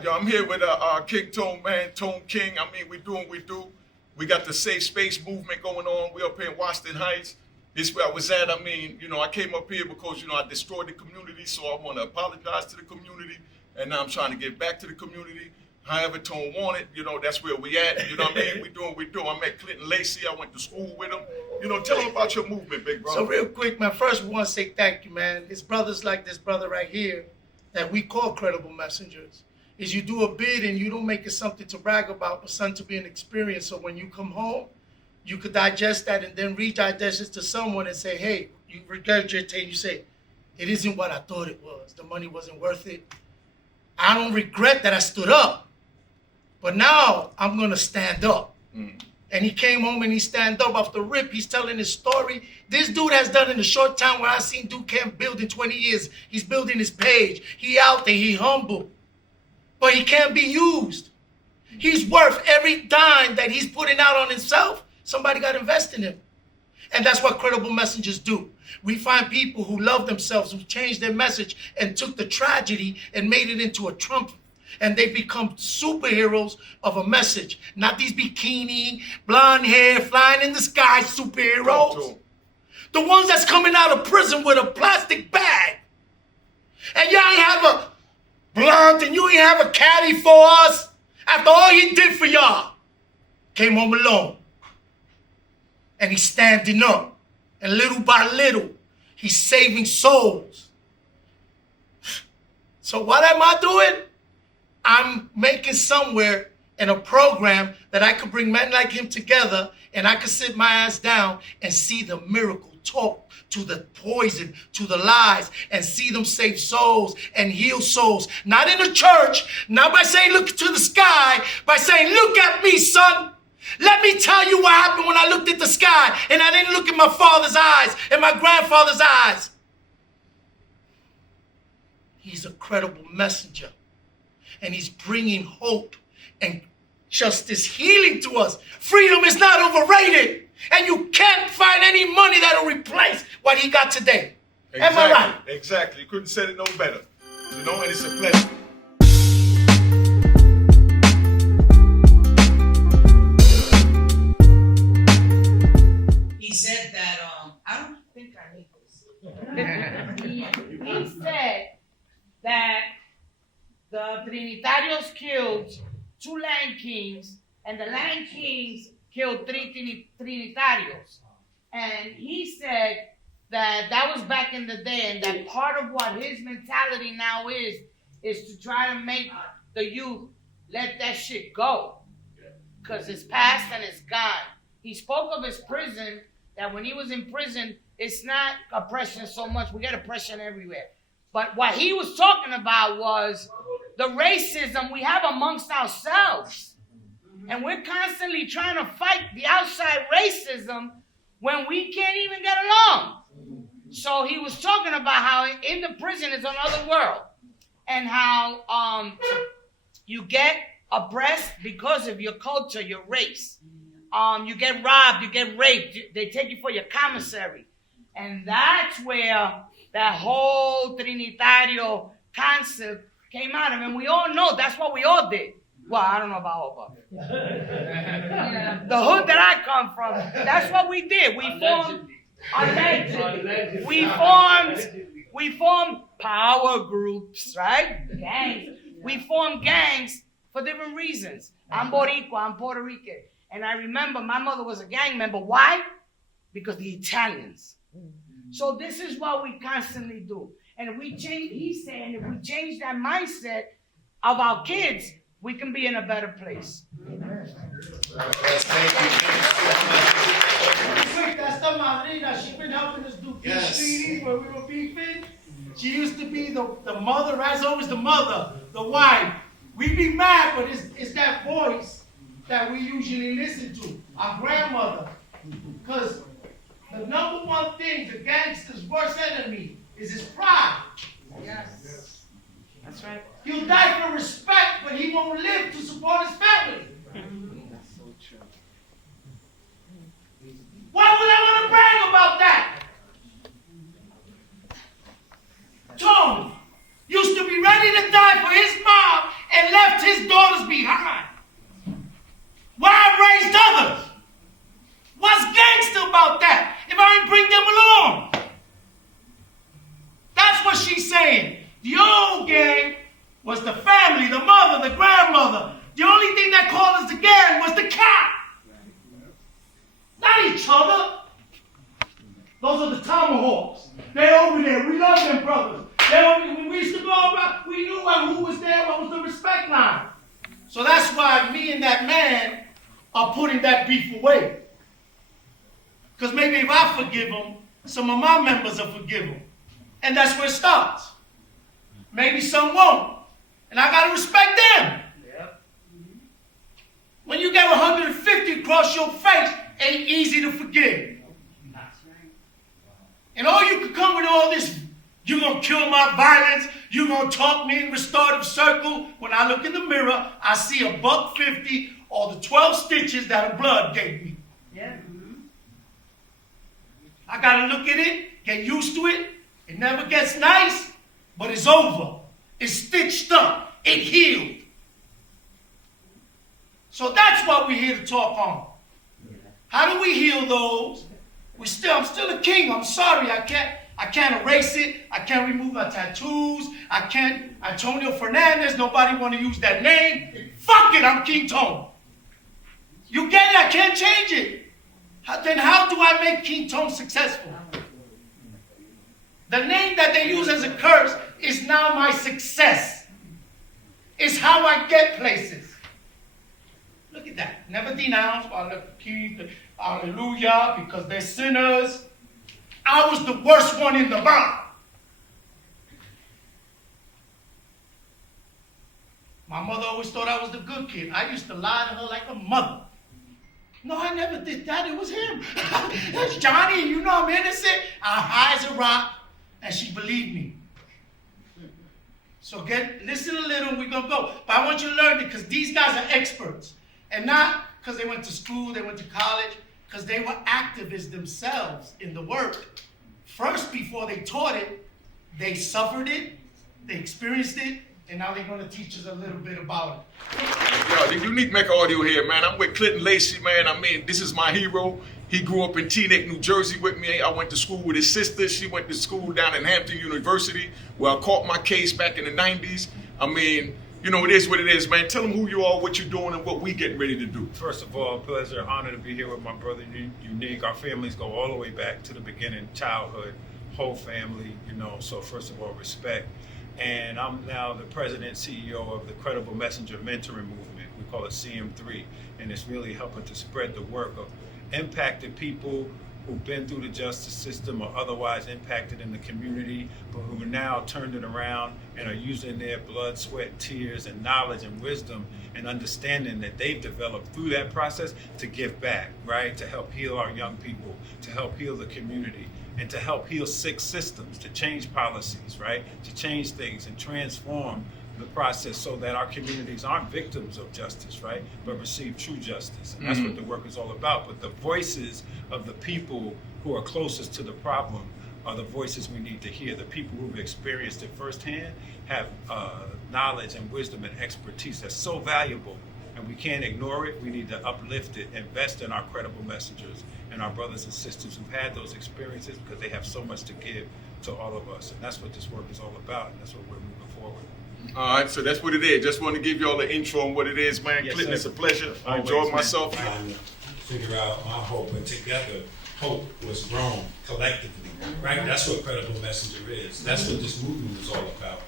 Yo, I'm here with King Tone, man, Tone King. I mean, we do what we do. We got the safe space movement going on. We up here in Washington Heights. This is where I was at. I mean, I came up here because, I destroyed the community, so I want to apologize to the community, and now I'm trying to get back to the community. However Tone wanted, that's where we at. You know what I mean? We doing what we do. I met Clinton Lacey. I went to school with him. Tell him about your movement, big brother. So real quick, man, first we want to say thank you, man. It's brothers like this brother right here that we call credible messengers. Is you do a bid and you don't make it something to brag about, but something to be an experience. So when you come home, you could digest that and then re-digest it to someone and say, hey, you regurgitate, you say, it isn't what I thought it was. The money wasn't worth it. I don't regret that I stood up, but now I'm going to stand up. And he came home and he stand up off the rip. He's telling his story. This dude has done in a short time where I seen dude can't build in 20 years. He's building his page. He out there, he humble. But he can't be used. He's worth every dime that he's putting out on himself. Somebody got to invest in him. And that's what credible messengers do. We find people who love themselves, who changed their message and took the tragedy and made it into a triumph. And they become superheroes of a message. Not these bikini, blonde hair, flying in the sky superheroes. The ones that's coming out of prison with a plastic bag. And y'all ain't have a blunt and you ain't have a caddy for us. After all he did for y'all. Came home alone. And he's standing up. And little by little, he's saving souls. So what am I doing? I'm making somewhere in a program that I could bring men like him together and I could sit my ass down and see the miracle, talk to the poison, to the lies, and see them save souls and heal souls. Not in the church, not by saying look to the sky, by saying look at me, son. Let me tell you what happened when I looked at the sky and I didn't look at my father's eyes and my grandfather's eyes. He's a credible messenger. And he's bringing hope and justice, healing to us. Freedom is not overrated. And you can't find any money that'll replace what he got today. Exactly. Am I right? Exactly. You couldn't say it no better. And it's a pleasure. He said that, I don't think I need this. He said that the Trinitarios killed 2 Land Kings, and the Land Kings killed 3 Trinitarios. And he said that that was back in the day, and that part of what his mentality now is to try to make the youth let that shit go. Because it's past and it's gone. He spoke of his prison, that when he was in prison, it's not oppression so much. We get oppression everywhere. But what he was talking about was the racism we have amongst ourselves. And we're constantly trying to fight the outside racism when we can't even get along. So he was talking about how in the prison is another world. And how you get oppressed because of your culture, your race. You get robbed, you get raped. They take you for your commissary. And that's where that whole Trinitario concept came out of. And we all know that's what we all did. Well, I don't know about all of us. The hood that I come from, that's what we did. We formed, allegedly. We formed power groups, right? Gangs. We formed gangs for different reasons. I'm Boricua, I'm Puerto Rican. And I remember my mother was a gang member. Why? Because the Italians. So this is what we constantly do. And if we change, he's saying, if we change that mindset of our kids, we can be in a better place. That's the madrina. She's been helping us do peace treaties where we were beefing. She used to be the mother, as always the mother, the wife. We be mad, but it's that voice that we usually listen to, our grandmother. Because the number one thing, the gangster's worst enemy, is his pride. Yes. That's right. He'll die for respect, but he won't live to support his family. That's so true. Why would I want to brag about that? Tony used to be ready to die for his mom and left was the family, the mother, the grandmother. The only thing that called us again was the cat. Not each other. Those are the tomahawks. They're over there. We love them brothers. When we used to go around, we knew who was there, what was the respect line. So that's why me and that man are putting that beef away. Because maybe if I forgive him, some of my members will forgive him. And that's where it starts. Maybe some won't. And I got to respect them. When you get 150 across your face, ain't easy to forgive. And all you can come with all this, you're going to kill my violence, you're going to talk me in restorative circle. When I look in the mirror, I see $1.50 or the 12 stitches that a blood gave me. Yeah. I got to look at it, get used to it. It never gets nice, but it's over. It's stitched up. It healed. So that's what we're here to talk on. How do we heal those? I'm still a king. I'm sorry. I can't erase it. I can't remove my tattoos. I can't. Antonio Fernandez. Nobody want to use that name. Fuck it. I'm King Tone. You get it? I can't change it. Then how do I make King Tone successful? The name that they use as a curse is now my success. It's how I get places. Look at that. Never denounce, hallelujah, because they're sinners. I was the worst one in the bunch. My mother always thought I was the good kid. I used to lie to her like a mother. No, I never did that. It was him. That's Johnny. You know I'm innocent. I high as a rock, and she believed me. So listen a little, we're going to go. But I want you to learn it because these guys are experts. And not because they went to school, they went to college, because they were activists themselves in the work. First, before they taught it, they suffered it, they experienced it, and now they're going to teach us a little bit about it. Yo, the unique Mecca audio here, man. I'm with Clinton Lacey, man. I mean, this is my hero. He grew up in Teaneck, New Jersey with me. I went to school with his sister. She went to school down in Hampton University, where I caught my case back in the 90s. I mean, you know, it is what it is, man. Tell them who you are, what you're doing, and what we getting ready to do. First of all, pleasure, honor to be here with my brother Unique. Our families go all the way back to the beginning, childhood, whole family, you know. So first of all, respect. And I'm now the president, CEO of the Credible Messenger Mentoring Movement. We call it CM3. And it's really helping to spread the work of impacted people who've been through the justice system or otherwise impacted in the community, but who now turned it around and are using their blood, sweat, tears, and knowledge and wisdom and understanding that they've developed through that process to give back, right? To help heal our young people, to help heal the community, and to help heal sick systems, to change policies, right? To change things and transform the process so that our communities aren't victims of justice, right? But receive true justice. And that's what the work is all about. But the voices of the people who are closest to the problem are the voices we need to hear. The people who've experienced it firsthand have knowledge and wisdom and expertise that's so valuable, and we can't ignore it. We need to uplift it, invest in our credible messengers and our brothers and sisters who've had those experiences, because they have so much to give to all of us. And that's what this work is all about, and that's what we're moving forward. All right, so that's what it is. Just want to give you all the intro on what it is, man. Yes, Clinton, sir. it's a pleasure. I Always, enjoyed man. myself. Trying to figure out my hope, and together hope was grown collectively, right? That's what Credible Messenger is. That's what this movement is all about.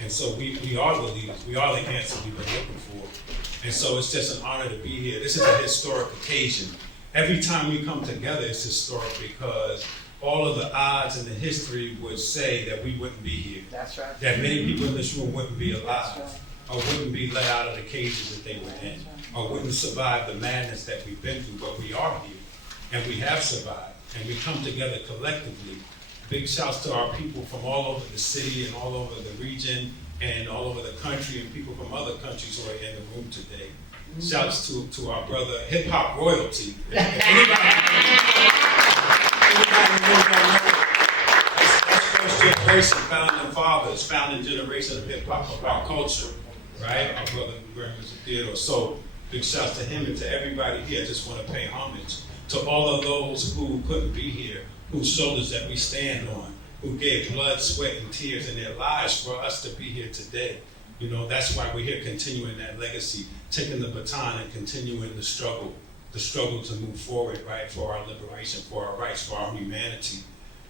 And so we are the leaders. We are the answer we've been looking for. And so it's just an honor to be here. This is a historic occasion. Every time we come together, it's historic because all of the odds and the history would say that we wouldn't be here. That's right. That many people in this room wouldn't be alive, or wouldn't be let out of the cages that they were in, or wouldn't survive the madness that we've been through, but we are here, and we have survived, and we come together collectively. Big shouts to our people from all over the city and all over the region and all over the country, and people from other countries who are in the room today. Shouts to our brother, hip hop royalty. That's first generation founding fathers, founding generation of hip hop, of our culture, right? Our brother Graham Mr. Theodore. So big shouts to him and to everybody here. I just want to pay homage to all of those who couldn't be here, whose shoulders that we stand on, who gave blood, sweat, and tears in their lives for us to be here today. You know, that's why we're here continuing that legacy, taking the baton and continuing the struggle to move forward, right, for our liberation, for our rights, for our humanity.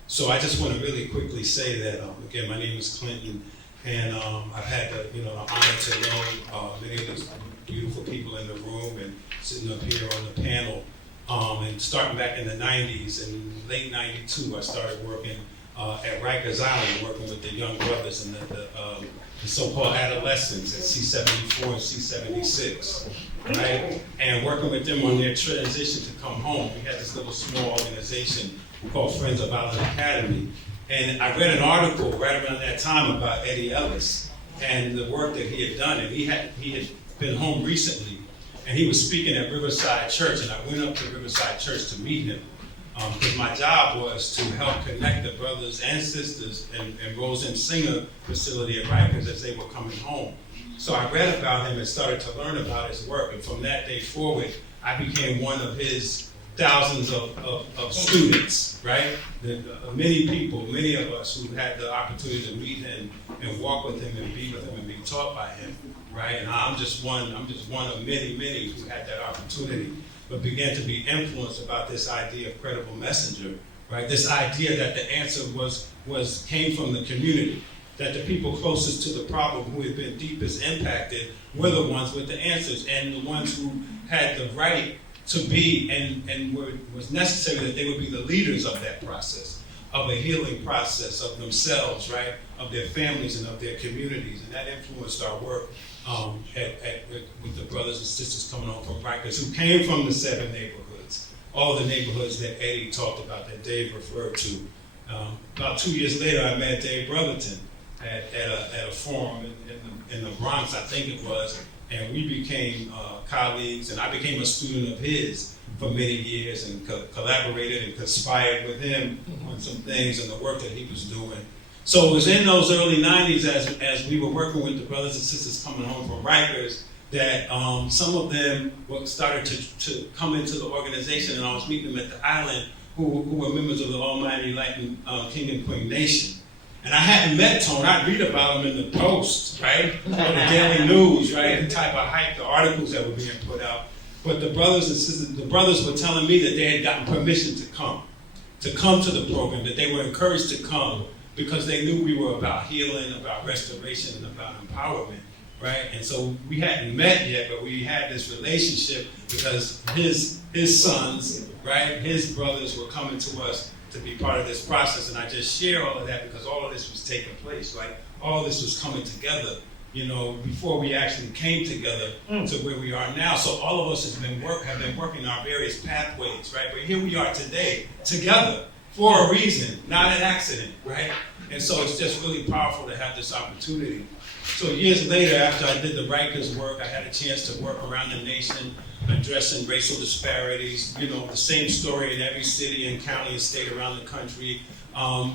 So I just want to really quickly say that, again, my name is Clinton, and I've had the, the honor to know many of these beautiful people in the room and sitting up here on the panel. And starting back in the 90s, in late 92, I started working at Rikers Island, working with the young brothers and the so-called adolescents at C74 and C76, right? And working with them on their transition to come home. We had this little small organization called Friends of Island Academy. And I read an article right around that time about Eddie Ellis and the work that he had done. And he had been home recently, and he was speaking at Riverside Church, and I went up to Riverside Church to meet him. Because my job was to help connect the brothers and sisters in Rose M. Singer facility at Rikers as they were coming home. So I read about him and started to learn about his work. And from that day forward, I became one of his thousands of students, right? Many people, many of us who had the opportunity to meet him and walk with him and be with him and be taught by him, right? And I'm just one of many who had that opportunity, but began to be influenced about this idea of credible messenger, right? This idea that the answer came from the community, that the people closest to the problem, who had been deepest impacted, were the ones with the answers, and the ones who had the right to be and was necessary that they would be the leaders of that process, of a healing process of themselves, right? Of their families and of their communities. And that influenced our work with the brothers and sisters coming home from Rikers who came from the 7 neighborhoods, all the neighborhoods that Eddie talked about, that Dave referred to. About 2 years later, I met Dave Brotherton at a forum in the Bronx, I think it was, and we became colleagues, and I became a student of his for many years and collaborated and conspired with him on some things and the work that he was doing. So it was in those early 90s as we were working with the brothers and sisters coming home from Rikers that some of them started to come into the organization, and I was meeting them at the island who were members of the Almighty Enlightened King and Queen Nation. And I hadn't met Tone. I'd read about him in the Post, right? Or the Daily News, right? The type of hype, the articles that were being put out. But the brothers and sisters, the brothers were telling me that they had gotten permission to come to the program, that they were encouraged to come because they knew we were about healing, about restoration, and about empowerment, right? And so we hadn't met yet, but we had this relationship because his sons, right, his brothers were coming to us to be part of this process. And I just share all of that because all of this was taking place, like all this was coming together, before we actually came together to where we are now. So all of us have been working our various pathways, right? But here we are today, together, for a reason, not an accident, right? And so it's just really powerful to have this opportunity. So years later, after I did the Rikers work, I had a chance to work around the nation, addressing racial disparities, the same story in every city and county and state around the country.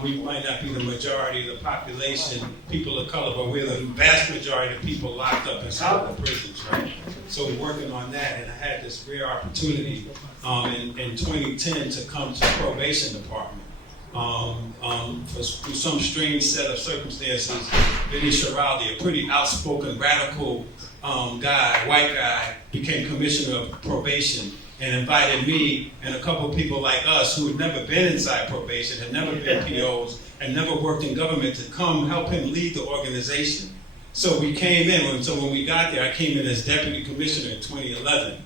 We might not be the majority of the population, people of color, but we're the vast majority of people locked up inside the prisons, right? So we're working on that, and I had this rare opportunity in 2010 to come to the probation department. Through some strange set of circumstances, Vinny Schiraldi, a pretty outspoken, radical guy, white guy, became commissioner of probation and invited me and a couple of people like us who had never been inside probation, had never been POs, and never worked in government to come help him lead the organization. So we came in, so when we got there, I came in as deputy commissioner in 2011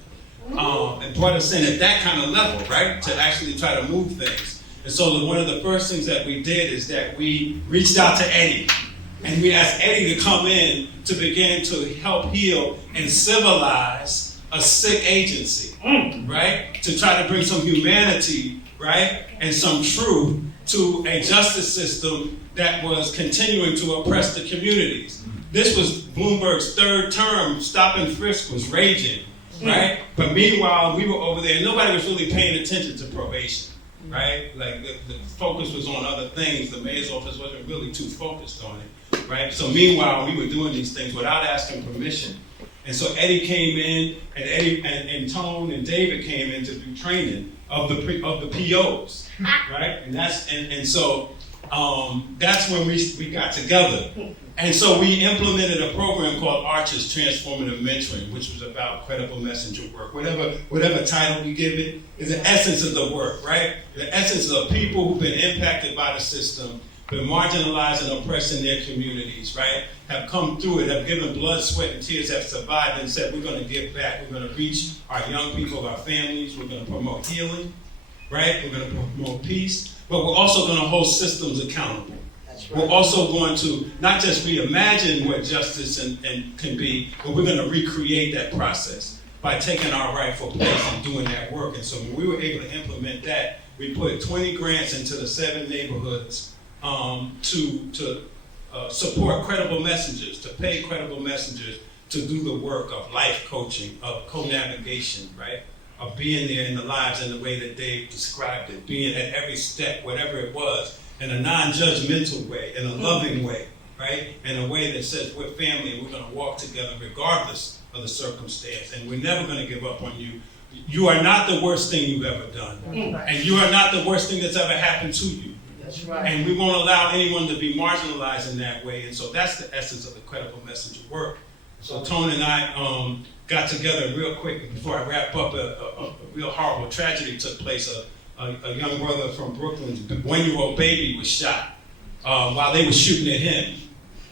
and brought us in at that kind of level, right, to actually try to move things. And so one of the first things that we did is that we reached out to Eddie, and we asked Eddie to come in to begin to help heal and civilize a sick agency, right? To try to bring some humanity, right? And some truth to a justice system that was continuing to oppress the communities. This was Bloomberg's third term. Stop and frisk was raging, right? But meanwhile, we were over there, and nobody was really paying attention to probation, right? Like the focus was on other things. The mayor's office wasn't really too focused on it, right? So meanwhile, we were doing these things without asking permission. And so Eddie came in, and Eddie and Tone and David came in to do training of the POs, right? And so that's when we got together. And so we implemented a program called Arches Transformative Mentoring, which was about credible messenger work. Whatever title we give it is the essence of the work, right? The essence of people who've been impacted by the system, been marginalized and oppressed in their communities, right? Have come through it, have given blood, sweat, and tears, have survived and said, we're going to give back. We're going to reach our young people, our families. We're going to promote healing, right? We're going to promote peace. But we're also going to hold systems accountable. We're also going to not just reimagine what justice and can be, but we're going to recreate that process by taking our rightful place and doing that work. And so when we were able to implement that, we put 20 grants into the 7 neighborhoods to support credible messengers, to pay credible messengers to do the work of life coaching, of co-navigation, right? Of being there in the lives in the way that Dave described it, being at every step, whatever it was, in a non-judgmental way, in a loving way, right? In a way that says we're family and we're going to walk together regardless of the circumstance. And we're never going to give up on you. You are not the worst thing you've ever done. And you are not the worst thing that's ever happened to you. That's right. And we won't allow anyone to be marginalized in that way. And so that's the essence of the credible messenger work. So Tone and I got together real quick before I wrap up. A real horrible tragedy took place. A young brother from Brooklyn's 1-year-old baby was shot while they were shooting at him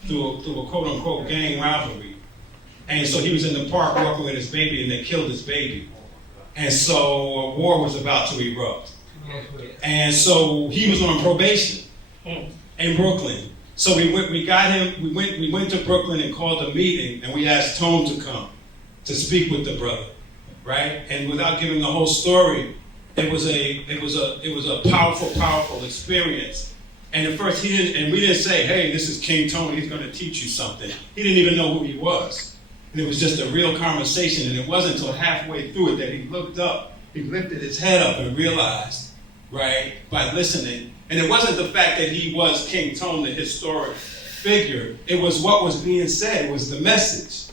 through a quote-unquote gang rivalry. And so he was in the park walking with his baby, and they killed his baby. And so a war was about to erupt. And so he was on probation in Brooklyn. So we got him. We went to Brooklyn and called a meeting, and we asked Tone to come to speak with the brother, right? And without giving the whole story, it was a powerful experience. And at first we didn't say, hey, this is King Tone, he's going to teach you something. He didn't even know who he was. And it was just a real conversation. And it wasn't until halfway through it that he looked up, he lifted his head up and realized, right, by listening. And it wasn't the fact that he was King Tone, the historic figure. It was what was being said. It was the message.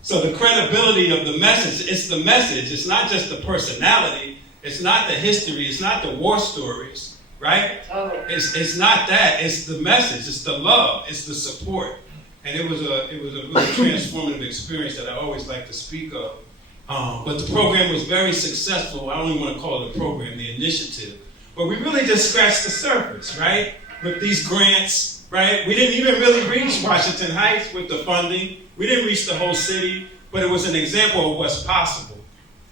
So the credibility of the message, it's the message. It's not just the personality. It's not the history. It's not the war stories, right? It's not that. It's the message. It's the love. It's the support. And it was a really transformative experience that I always like to speak of. But the program was very successful. I don't even want to call it a program, the initiative. But we really just scratched the surface, right? With these grants, right? We didn't even really reach Washington Heights with the funding. We didn't reach the whole city, but it was an example of what's possible,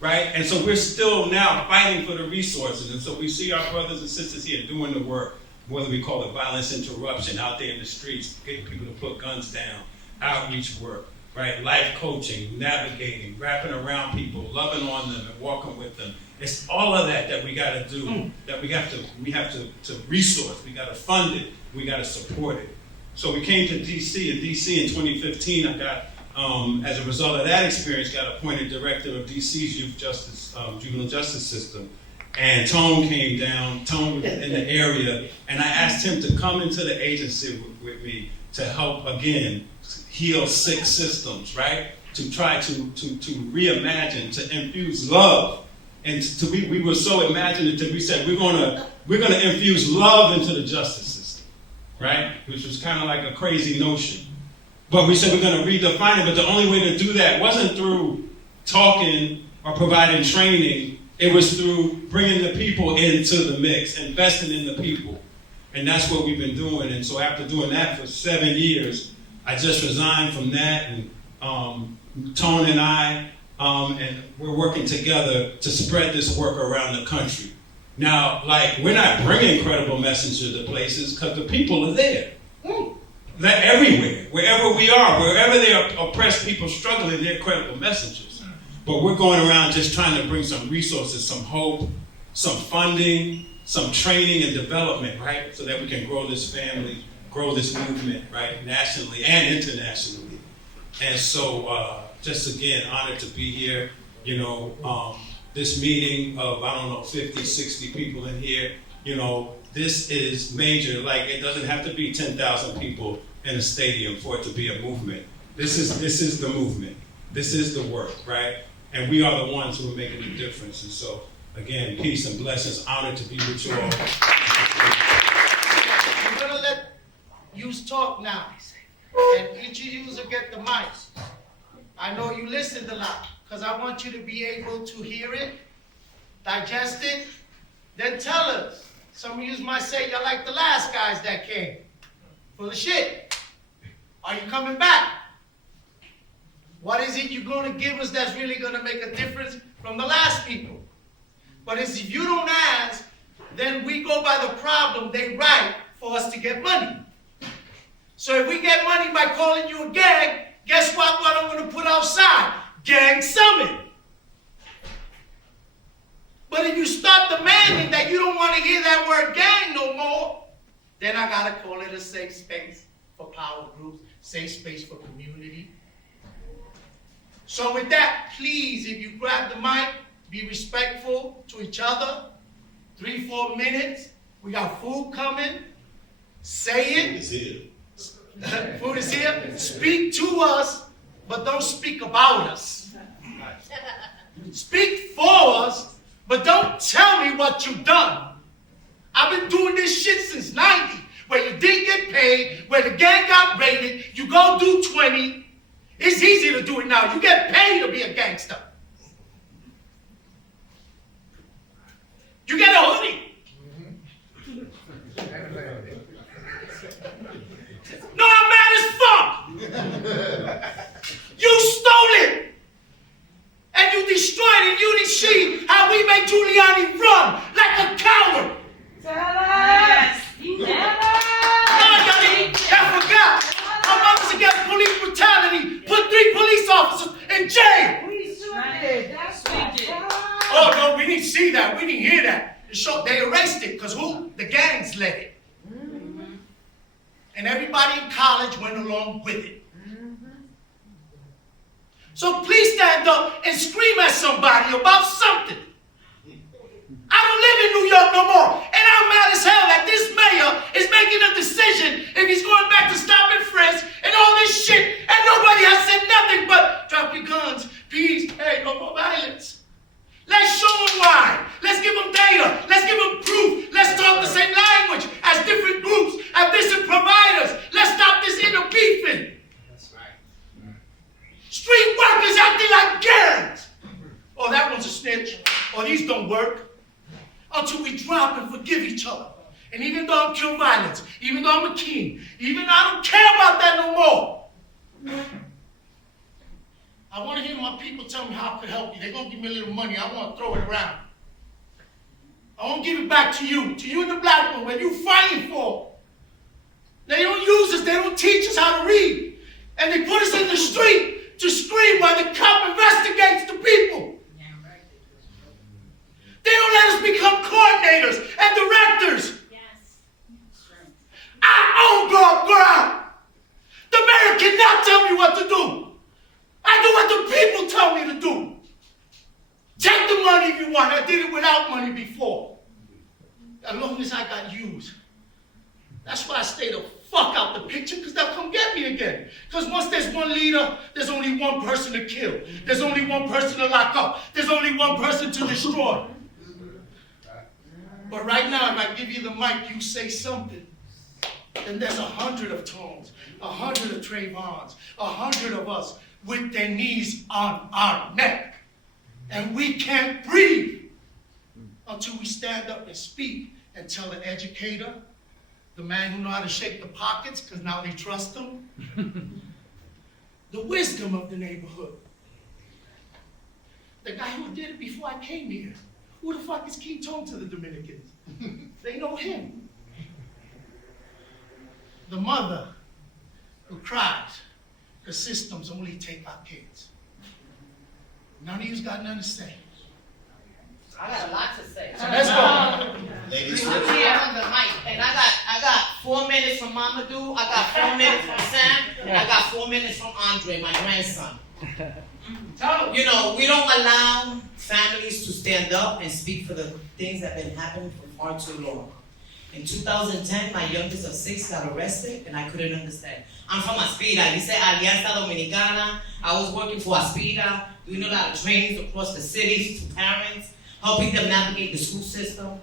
right? And so we're still now fighting for the resources. And so we see our brothers and sisters here doing the work, whether we call it violence interruption, out there in the streets, getting people to put guns down, outreach work, right? Life coaching, navigating, wrapping around people, loving on them and walking with them. It's all of that we got to do, that we have to resource, we got to fund it, we got to support it. So we came to DC. In DC in 2015, I got, as a result of that experience, got appointed director of DC's juvenile justice system. And Tone came down, Tone was in the area, and I asked him to come into the agency with me to help, again, heal sick systems, right? To try to reimagine, to infuse love. And we were so imaginative, we said, we're gonna infuse love into the justice system, right? Which was kind of like a crazy notion. But we said we're gonna redefine it, but the only way to do that wasn't through talking or providing training. It was through bringing the people into the mix, investing in the people. And that's what we've been doing. And so after doing that for 7 years, I just resigned from that, and Tone and I, and we're working together to spread this work around the country. Now, we're not bringing credible messengers to places because the people are there. They're everywhere. Wherever we are, wherever there are oppressed people struggling, they're credible messengers. But we're going around just trying to bring some resources, some hope, some funding, some training and development, right? So that we can grow this family, grow this movement, right? Nationally and internationally. And so, just again, honored to be here. You know, this meeting of, 50, 60 people in here, you know, this is major. It doesn't have to be 10,000 people in a stadium for it to be a movement. This is the movement. This is the work, right? And we are the ones who are making the difference. And so, again, peace and blessings. Honored to be with you all. We're talk now. And each of you will get the mic. I know you listened a lot, because I want you to be able to hear it, digest it, then tell us. Some of you might say you're like the last guys that came. Full of shit. Are you coming back? What is it you're going to give us that's really going to make a difference from the last people? But if you don't ask, then we go by the problem they write for us to get money. So if we get money by calling you a gang, guess what I'm going to put outside? Gang Summit. But if you start demanding that you don't want to hear that word gang no more, then I got to call it a safe space for power groups, safe space for community. So with that, please, if you grab the mic, be respectful to each other. 3-4 minutes. We got food coming. Say it. Food is here. Speak to us, but don't speak about us. Speak for us, but don't tell me what you've done. I've been doing this shit since 90, where you didn't get paid, where the gang got raided, you go do 20. It's easy to do it now. You get paid to be a gangster. You get a hoodie. No, I'm mad as fuck. You stole it. And you destroyed it. You didn't see how we made Giuliani run like a coward. Tell us! I forgot. Our mothers against police brutality put 3 police officers in jail. We did. That's what we did. Oh, no, we didn't see that. We didn't hear that. They erased it, because who? The gangs led it. Mm-hmm. And everybody in college went along with it. Mm-hmm. So please stand up and scream at somebody about something. I don't live in New York no more. And I'm mad as hell that this mayor is making a decision if he's going back to stop and frisk and all this shit. And nobody has said nothing but drop your guns, peace, hey, no more violence. Let's show them why. Let's give them data. Let's give them proof. Let's talk the same language as different groups, as different providers. Let's stop this inner beefing. That's right. Street workers acting like gangs. Oh, that one's a snitch. Oh, these don't work. Until we drop and forgive each other. And even though I'm kill violence, even though I'm a king, even though I don't care about that no more, I want to hear my people tell me how I could help you. They're going to give me a little money. I want to throw it around. I want to give it back to you and the black one, where you fighting for. They don't use us. They don't teach us how to read. And they put us in the street to scream while the cop investigates the people. They don't let us become coordinators and directors. Yes. I own ground. The mayor cannot tell me what to do. I do what the people tell me to do. Take the money if you want. I did it without money before. As long as I got used. That's why I stay the fuck out the picture, because they'll come get me again. Because once there's one leader, there's only one person to kill. There's only one person to lock up. There's only one person to destroy. But right now, if I give you the mic, you say something. Then there's 100 of Tones, 100 of Trayvons, 100 of us with their knees on our neck. And we can't breathe until we stand up and speak and tell the educator, the man who knows how to shake the pockets, because now they trust him, the wisdom of the neighborhood. The guy who did it before I came here. Who the fuck is King Tone to the Dominicans? They know him. The mother who cries, the systems only take our kids. None of you's got nothing to say. I got a lot to say. So let's go. Ladies, I'm here on the mic, and I got 4 minutes from Mamadou, I got 4 minutes from Sam, and I got 4 minutes from Andre, my grandson. You know, we don't allow families to stand up and speak for the things that have been happening for far too long. In 2010, my youngest of 6 got arrested, and I couldn't understand. I'm from Aspira. You say Alianza Dominicana. I was working for Aspira, doing a lot of trainings across the cities to parents, helping them navigate the school system,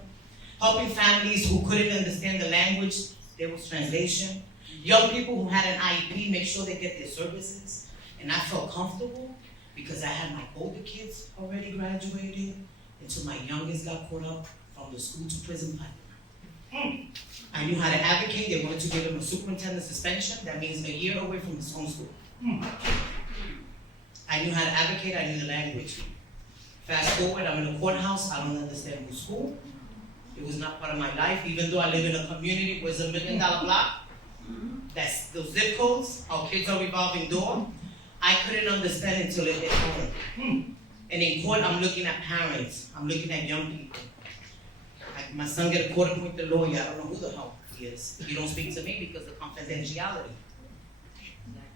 helping families who couldn't understand the language. There was translation. Young people who had an IEP, make sure they get their services. And I felt comfortable because I had my older kids already graduating until my youngest got caught up from the school to prison pipeline. I knew how to advocate. They wanted to give him a superintendent suspension. That means a year away from his home school. I knew how to advocate. I knew the language. Fast forward, I'm in a courthouse. I don't understand who's school. It was not part of my life, even though I live in a community where it's $1 million block. That's those zip codes. Our kids are revolving door. I couldn't understand until it hit home. And in court, I'm looking at parents. I'm looking at young people. Like my son get a court-appointed lawyer. I don't know who the hell he is. He don't speak to me because of confidentiality.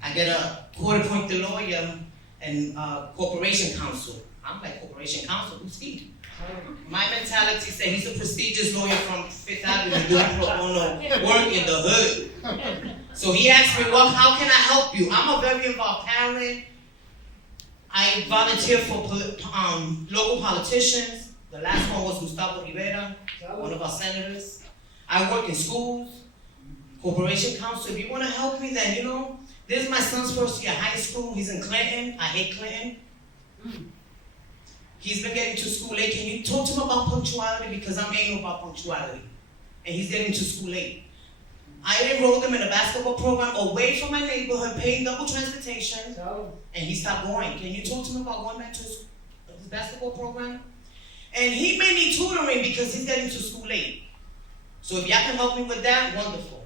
I get a court-appointed lawyer and corporation counsel. I'm like, corporation counsel? Who's he? My mentality said he's a prestigious lawyer from Fifth Avenue doing pro bono work in the hood. So he asked me, well, how can I help you? I'm a very involved parent. I volunteer for local politicians. The last one was Gustavo Rivera, one of our senators. I work in schools, corporation counsel. If you want to help me, then, you know, this is my son's first year high school. He's in Clinton. I hate Clinton. He's been getting to school late. Can you talk to him about punctuality? Because I'm anal about punctuality. And he's getting to school late. I enrolled him in a basketball program away from my neighborhood, paying double transportation, and he stopped going. Can you talk to him about going back to his basketball program? And he may need tutoring because he's getting to school late. So if y'all can help me with that, wonderful.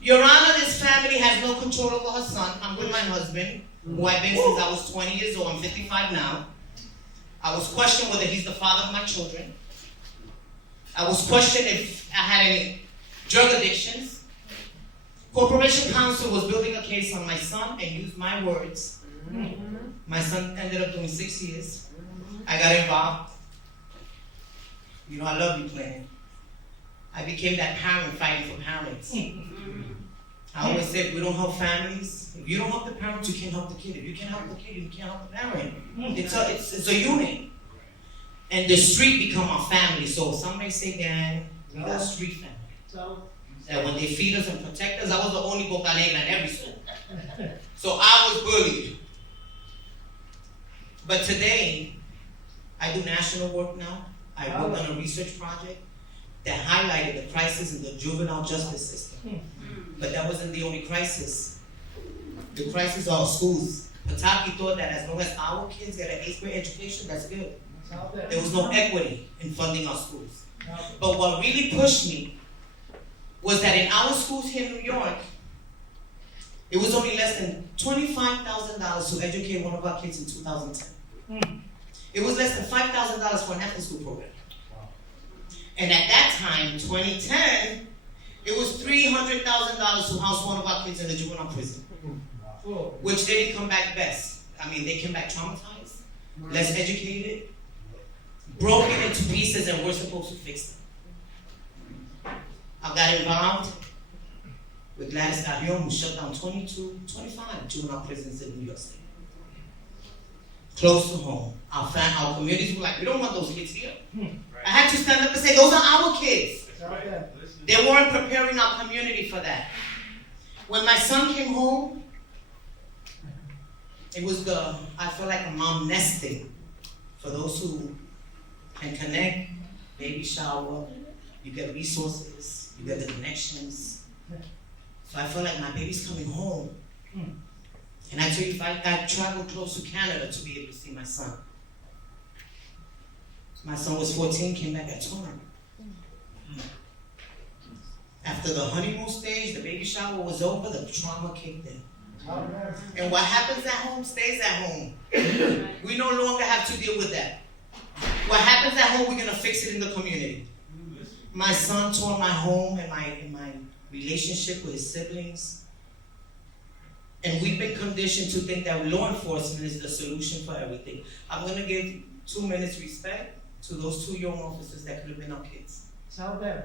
Your Honor, this family has no control over her son. I'm with my husband, who I've been since I was 20 years old. I'm 55 now. I was questioned whether he's the father of my children. I was questioned if I had any drug addictions. Corporation counsel was building a case on my son and used my words. My son ended up doing 6 years. I got involved. You know, I love you, Clinton. I became that parent fighting for parents. I always say, if we don't help families, if you don't help the parents, you can't help the kid. If you can't help the kid, you can't help the parent. It's a unit. And the street become our family. So some may say, gang, we got street family. That when they feed us and protect us, I was the only Boca Negra in every school. So I was bullied. But today, I do national work now. I work on a research project that highlighted the crisis in the juvenile justice system. But that wasn't the only crisis. The crisis of our schools. Pataki thought that as long as our kids get an 8th grade education, that's good. There was no equity in funding our schools. But what really pushed me was that in our schools here in New York, it was only less than $25,000 to educate one of our kids in 2010. It was less than $5,000 for an after-school program. And at that time, 2010, it was $300,000 to house one of our kids in a juvenile prison, which they didn't come back best. I mean, they came back traumatized, less educated, broken into pieces, and we're supposed to fix them. I got involved with Gladys Carrion, who shut down 25 juvenile prisons in New York State. Close to home. Our communities were like, we don't want those kids here. I had to stand up and say, those are our kids. They weren't preparing our community for that. When my son came home, it was I feel like a mom nesting. For those who can connect, baby shower, you get resources, you get the connections. So I feel like my baby's coming home. And I tell you, if I traveled close to Canada to be able to see my son. My son was 14, came back at 12. After the honeymoon stage, the baby shower was over, the trauma kicked in. And what happens at home stays at home. We no longer have to deal with that. What happens at home, we're going to fix it in the community. My son tore my home and my relationship with his siblings. And we've been conditioned to think that law enforcement is the solution for everything. I'm going to give 2 minutes respect to those 2 young officers that could have been our kids. Tell them.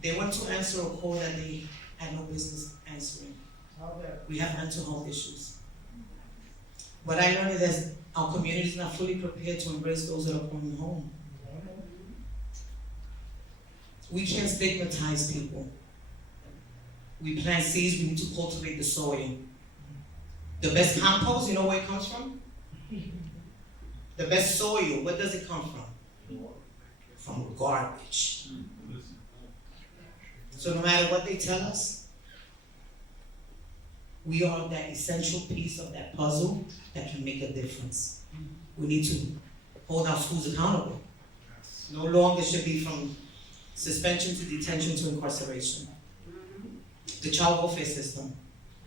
They went to answer a call that they had no business answering. We have mental health issues. But I learned that our community is not fully prepared to embrace those that are coming home. We can't stigmatize people. We plant seeds, we need to cultivate the soil. The best compost, you know where it comes from? The best soil, where does it come from? From garbage. So no matter what they tell us, we are that essential piece of that puzzle that can make a difference. We need to hold our schools accountable. No longer should be from suspension to detention to incarceration. The child welfare system,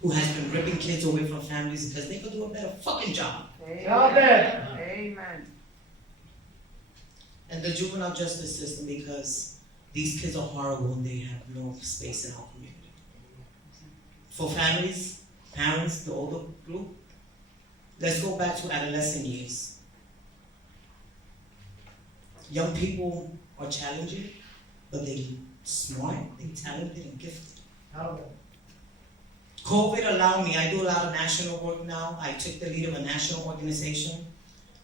who has been ripping kids away from families because they could do a better fucking job. Amen. Amen. And the juvenile justice system, because these kids are horrible and they have no space in our community. For families, parents, the older group, let's go back to adolescent years. Young people are challenging, but they're smart, they're talented and gifted. COVID allowed me, I do a lot of national work now. I took the lead of a national organization.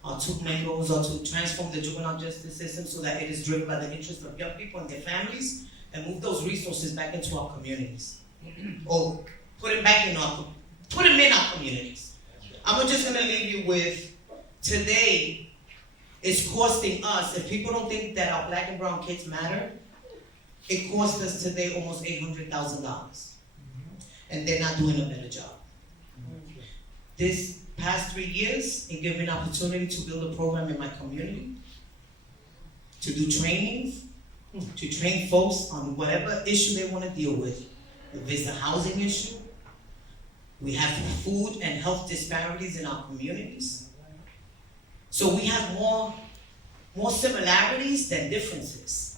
Our two main goals are to transform the juvenile justice system so that it is driven by the interests of young people and their families, and move those resources back into our communities. Or put them in our communities. I'm just gonna leave you with, today, it's costing us, if people don't think that our black and brown kids matter, it cost us today almost $800,000. And they're not doing a better job. This past 3 years, it gave me an opportunity to build a program in my community, to do trainings, to train folks on whatever issue they want to deal with. If it's a housing issue, we have food and health disparities in our communities. So we have more similarities than differences.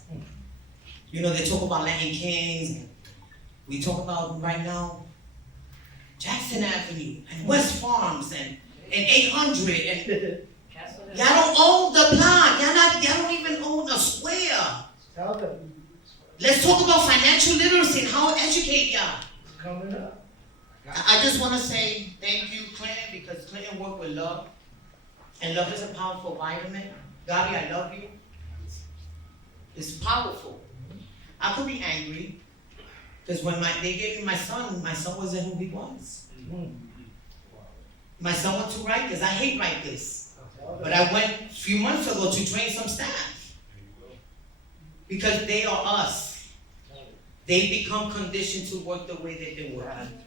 You know, they talk about Latin Kings, and we talk about right now Jackson Avenue and West Farms and 800 and y'all don't own the block. Y'all don't even own a square. Let's talk about financial literacy and how to educate y'all. Coming up. I just want to say thank you, Clinton, because Clinton worked with love, and love is a powerful vitamin. Gabi, I love you. It's powerful. I could be angry, because when they gave me my son wasn't who he was. My son went to Rikers. I hate Rikers. But I went a few months ago to train some staff. Because they are us. They become conditioned to work the way they've been working.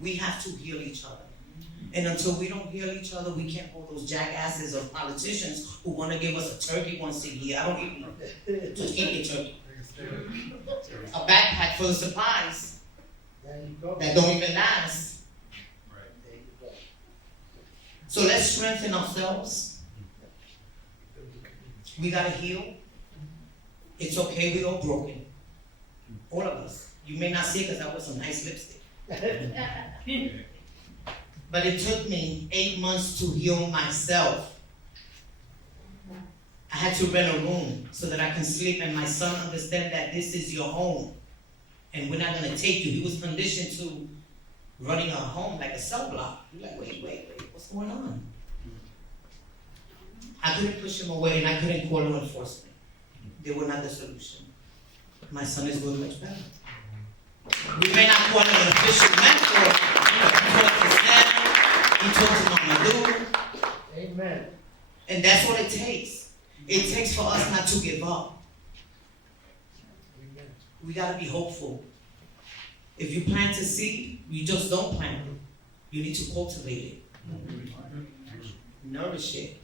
We have to heal each other. And until we don't heal each other, we can't hold those jackasses of politicians who want to give us a turkey once a year. I don't even just eat a turkey. A backpack full of supplies that don't even last. So let's strengthen ourselves. We gotta heal. It's okay, we all broken. All of us. You may not see it because I wear some nice lipstick. But it took me 8 months to heal myself. I had to rent a room so that I can sleep and my son understand that this is your home. And we're not gonna take you. He was conditioned to running a home like a cell block. You're like, wait, what's going on? I couldn't push him away and I couldn't call law enforcement. They were not the solution. My son is doing much better. We may not call him an official mentor, but he talks to Sam, he talks to Mama Lou. Amen. And that's what it takes. It takes for us not to give up. We gotta be hopeful. If you plant a seed, you just don't plant it. You need to cultivate it. Nourish it.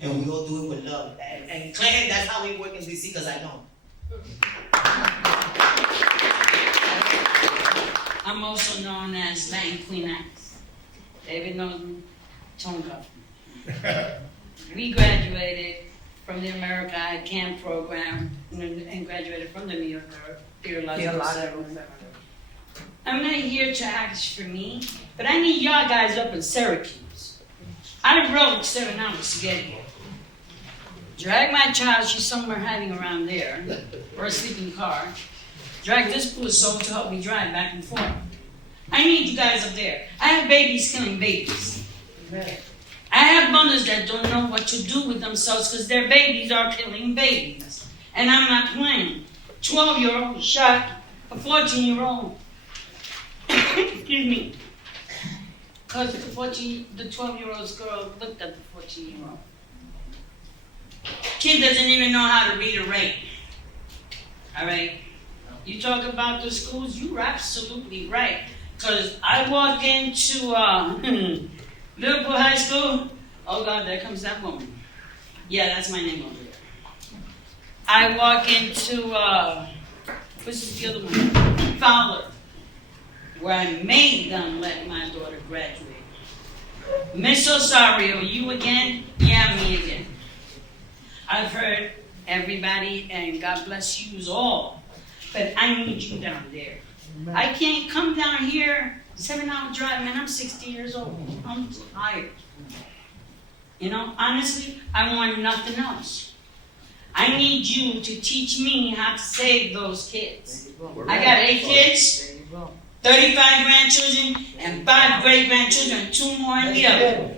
And we all do it with love. And Clinton, that's how we work in DC, because I know. I'm also known as Latin Queen X. David Norton Tonga. We graduated from the America Camp program and graduated from the New York Theological Seminary. I'm not here to ask for me, but I need y'all guys up in Syracuse. I rode 7 hours to get here. Drag my child, she's somewhere hiding around there, or asleep in the car. Drag this poor soul to help me drive back and forth. I need you guys up there. I have babies killing babies. I have mothers that don't know what to do with themselves because their babies are killing babies. And I'm not playing. 12-year-old shot a 14-year-old. Excuse me. Because the 12-year-old girl looked at the 14-year-old. Kid doesn't even know how to read or write. All right? You talk about the schools, you're absolutely right. Because I walk into Liverpool High School. Oh, God, there comes that woman. Yeah, that's my name over there. I walk into, what's the other one? Fowler, where I made them let my daughter graduate. Miss Osario, you again? Yeah, me again. I've heard everybody, and God bless you all, but I need you down there. I can't come down here, 7-hour drive, man, I'm 60 years old. I'm tired. You know, honestly, I want nothing else. I need you to teach me how to save those kids. I got 8 kids, 35 grandchildren, and 5 great-grandchildren, and 2 more in the other.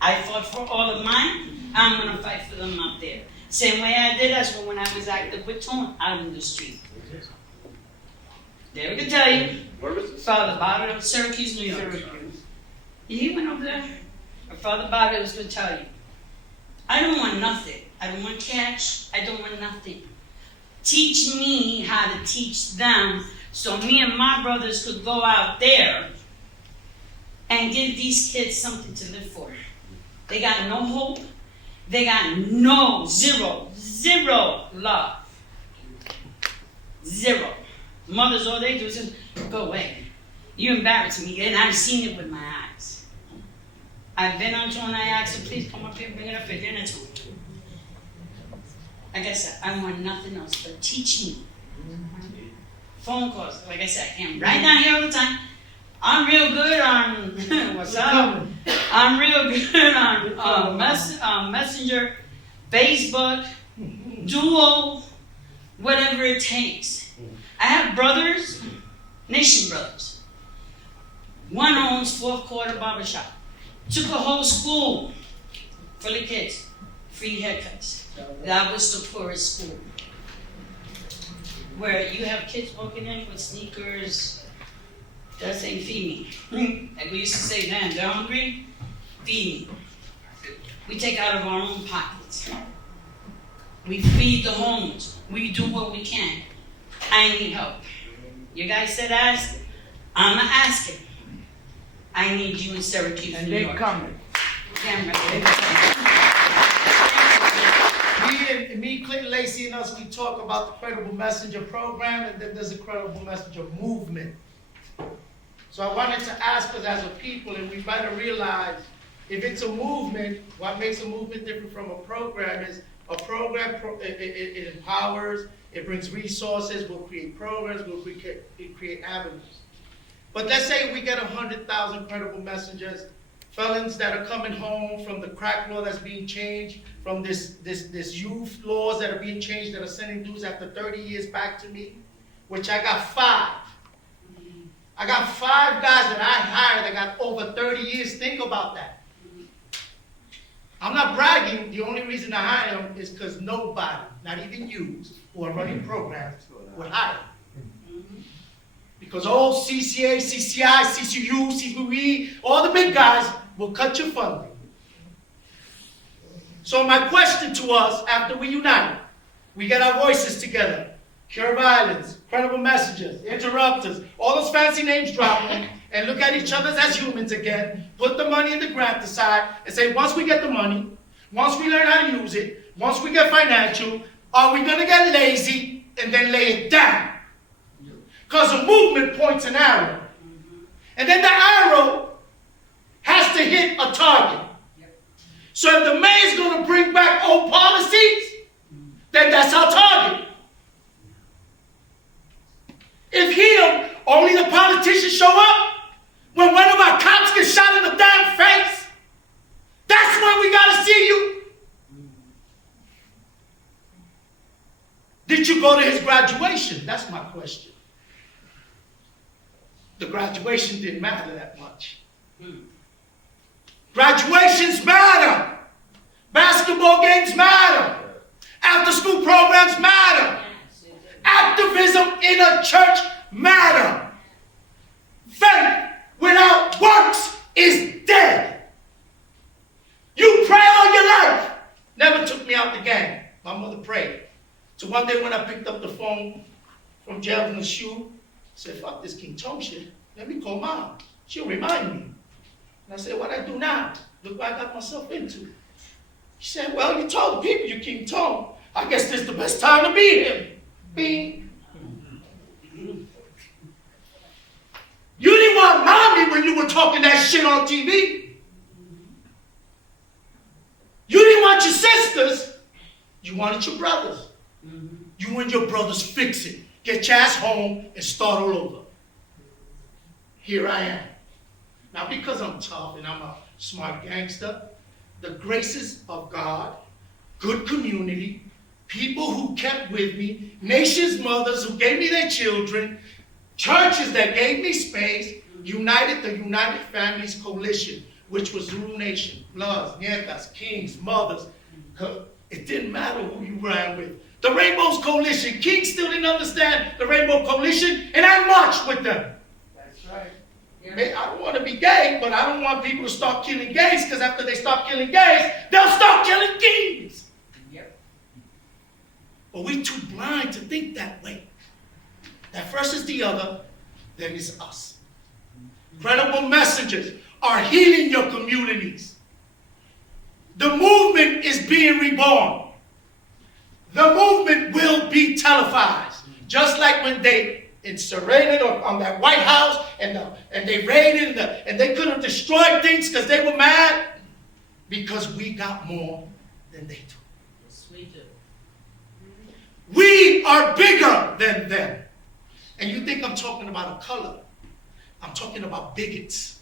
I fought for all of mine. I'm going to fight for them up there. Same way I did as well when I was active with Tone out in the street. There we can tell you. Where was this? Father Bobby of Syracuse, New York. He went over there. Or Father Bobby was going to tell you. I don't want nothing. I don't want cash. I don't want nothing. Teach me how to teach them so me and my brothers could go out there and give these kids something to live for. They got no hope. They got zero love. Zero. Mothers, all they do is just go away. You embarrass me, and I've seen it with my eyes. I've been on tour and I asked her, please come up here and bring it up for dinner too. Like I said, I want nothing else but teach me. Phone calls, like I said, I can't write down here all the time. I'm real good on what's up. I'm real good on Messenger, Facebook, Duo, whatever it takes. I have brothers, Nation Brothers. One owns 4th Quarter Barbershop. Took a whole school full of kids, free haircuts. That was the poorest school. Where you have kids walking in with sneakers. That saying, feed me. Like we used to say then, they're hungry, feed me. We take out of our own pockets. We feed the homeless. We do what we can. I need help. You guys said ask, I'm asking. I need you in Syracuse, And New they York. coming. Damn right. Me, Clinton Lacey, and us, we talk about the Credible Messenger program, and then there's a Credible Messenger movement. So I wanted to ask us as a people, and we better realize, if it's a movement, what makes a movement different from a program is a program, it empowers, it brings resources, we'll create programs, we'll create avenues. But let's say we get 100,000 Credible Messengers, felons that are coming home from the crack law that's being changed, from this youth laws that are being changed that are sending dudes after 30 years back to me, which I got 5. I got 5 guys that I hired that got over 30 years. Think about that. I'm not bragging. The only reason I hire them is because nobody, not even you, who are running programs, would hire them. Because all CCA, CCI, CCU, CCUE, all the big guys will cut your funding. So my question to us, after we unite, we get our voices together, Cure Violence, Credible Messengers, Interrupters, all those fancy names dropping, and look at each other as humans again, put the money in the grant aside, and say, once we get the money, once we learn how to use it, once we get financial, are we going to get lazy and then lay it down? Because a movement points an arrow. And then the arrow has to hit a target. So if the mayor's going to bring back old policies, then that's our target. If here only the politicians show up, when one of our cops gets shot in the damn face, that's when we got to see you. Did you go to his graduation? That's my question. The graduation didn't matter that much. Graduations matter. Basketball games matter. After school programs matter. Activism in a church matter. Faith without works is dead. You pray all your life. Never took me out the game. My mother prayed. So one day when I picked up the phone from jail in the shoe, I said, fuck this King Tone shit. Let me call Mom. She'll remind me. And I said, what I do now? Look what I got myself into. She said, well, you told the people you're King Tone. I guess this is the best time to be him. Bing. You didn't want mommy when you were talking that shit on TV. You didn't want your sisters. You wanted your brothers. You and your brothers fix it. Get your ass home and start all over. Here I am. Not because I'm tough and I'm a smart gangster. The graces of God, good community, people who kept with me, nations' mothers who gave me their children, churches that gave me space, united the United Families Coalition, which was Zulu Nation, Bloods, Nietas, Kings, Mothers. It didn't matter who you ran with. The Rainbow's Coalition, Kings still didn't understand the Rainbow Coalition, and I marched with them. That's right. I don't want to be gay, but I don't want people to start killing gays, because after they stop killing gays, they'll start killing kings. Yep. But we're too blind to think that way. That first is the other, then it's us. Credible messengers are healing your communities. The movement is being reborn. The movement will be televised. Just like when they insurrected on that White House and they raided and they could have destroyed things because they were mad, because we got more than they do. Yes, we do. We are bigger than them. And you think I'm talking about a color. I'm talking about bigots.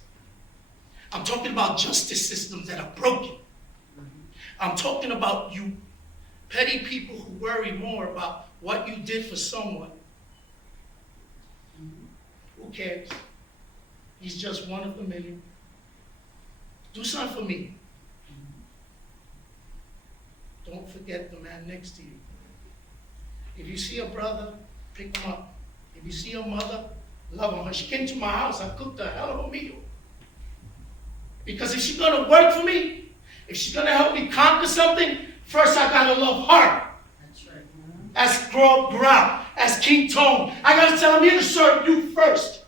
I'm talking about justice systems that are broken. I'm talking about you petty people who worry more about what you did for someone. Who cares? He's just one of the many. Do something for me. Don't forget the man next to you. If you see a brother, pick him up. If you see a mother, love her. When she came to my house, I cooked a hell of a meal. Because if she's going to work for me, if she's going to help me conquer something, first I got to love her. That's right. As grow up, as King Tone. I got to tell him, I'm here to serve you first.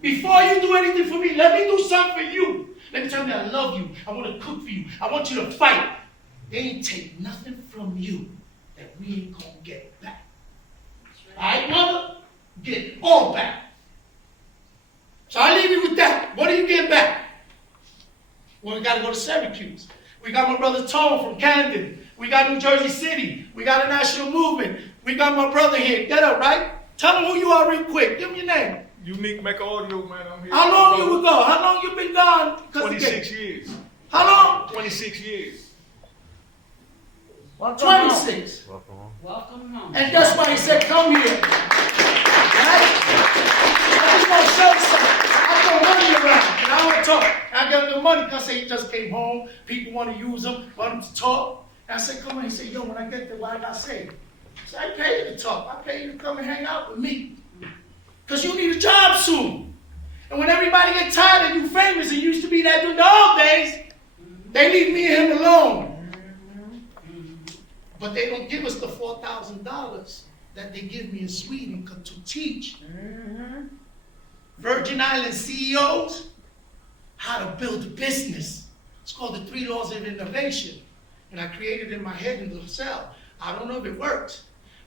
Before you do anything for me, let me do something for you. Let me tell you I love you. I want to cook for you. I want you to fight. They ain't take nothing from you that we ain't going to get back. All right, mother? Get it all back. So I leave you with that. What do you get back? Well, we got to go to Syracuse. We got my brother Tone from Camden. We got New Jersey City. We got a national movement. We got my brother here. Get up, right? Tell him who you are real quick. Give him your name. Unique Mecca Audio, man. I'm here. How long you ago? How long you been gone? 26 years. How long? 26 years. Welcome home. 26. Welcome home. And that's why he said, come here. Right? I just want to show you something. I throw money around, and I don't talk. I got the money because he just came home. People want to use him, want him to talk. And I said, come on. He said, yo, when I get there, what I say? I said, I pay you to talk. I pay you to come and hang out with me. Because you need a job soon. And when everybody gets tired of you famous, and used to be that in the old days, they leave me and him alone. But they don't give us the $4,000 that they give me in Sweden to teach Virgin Islands CEOs how to build a business. It's called the 3 Laws of Innovation. And I created it in my head in the cell. I don't know if it works,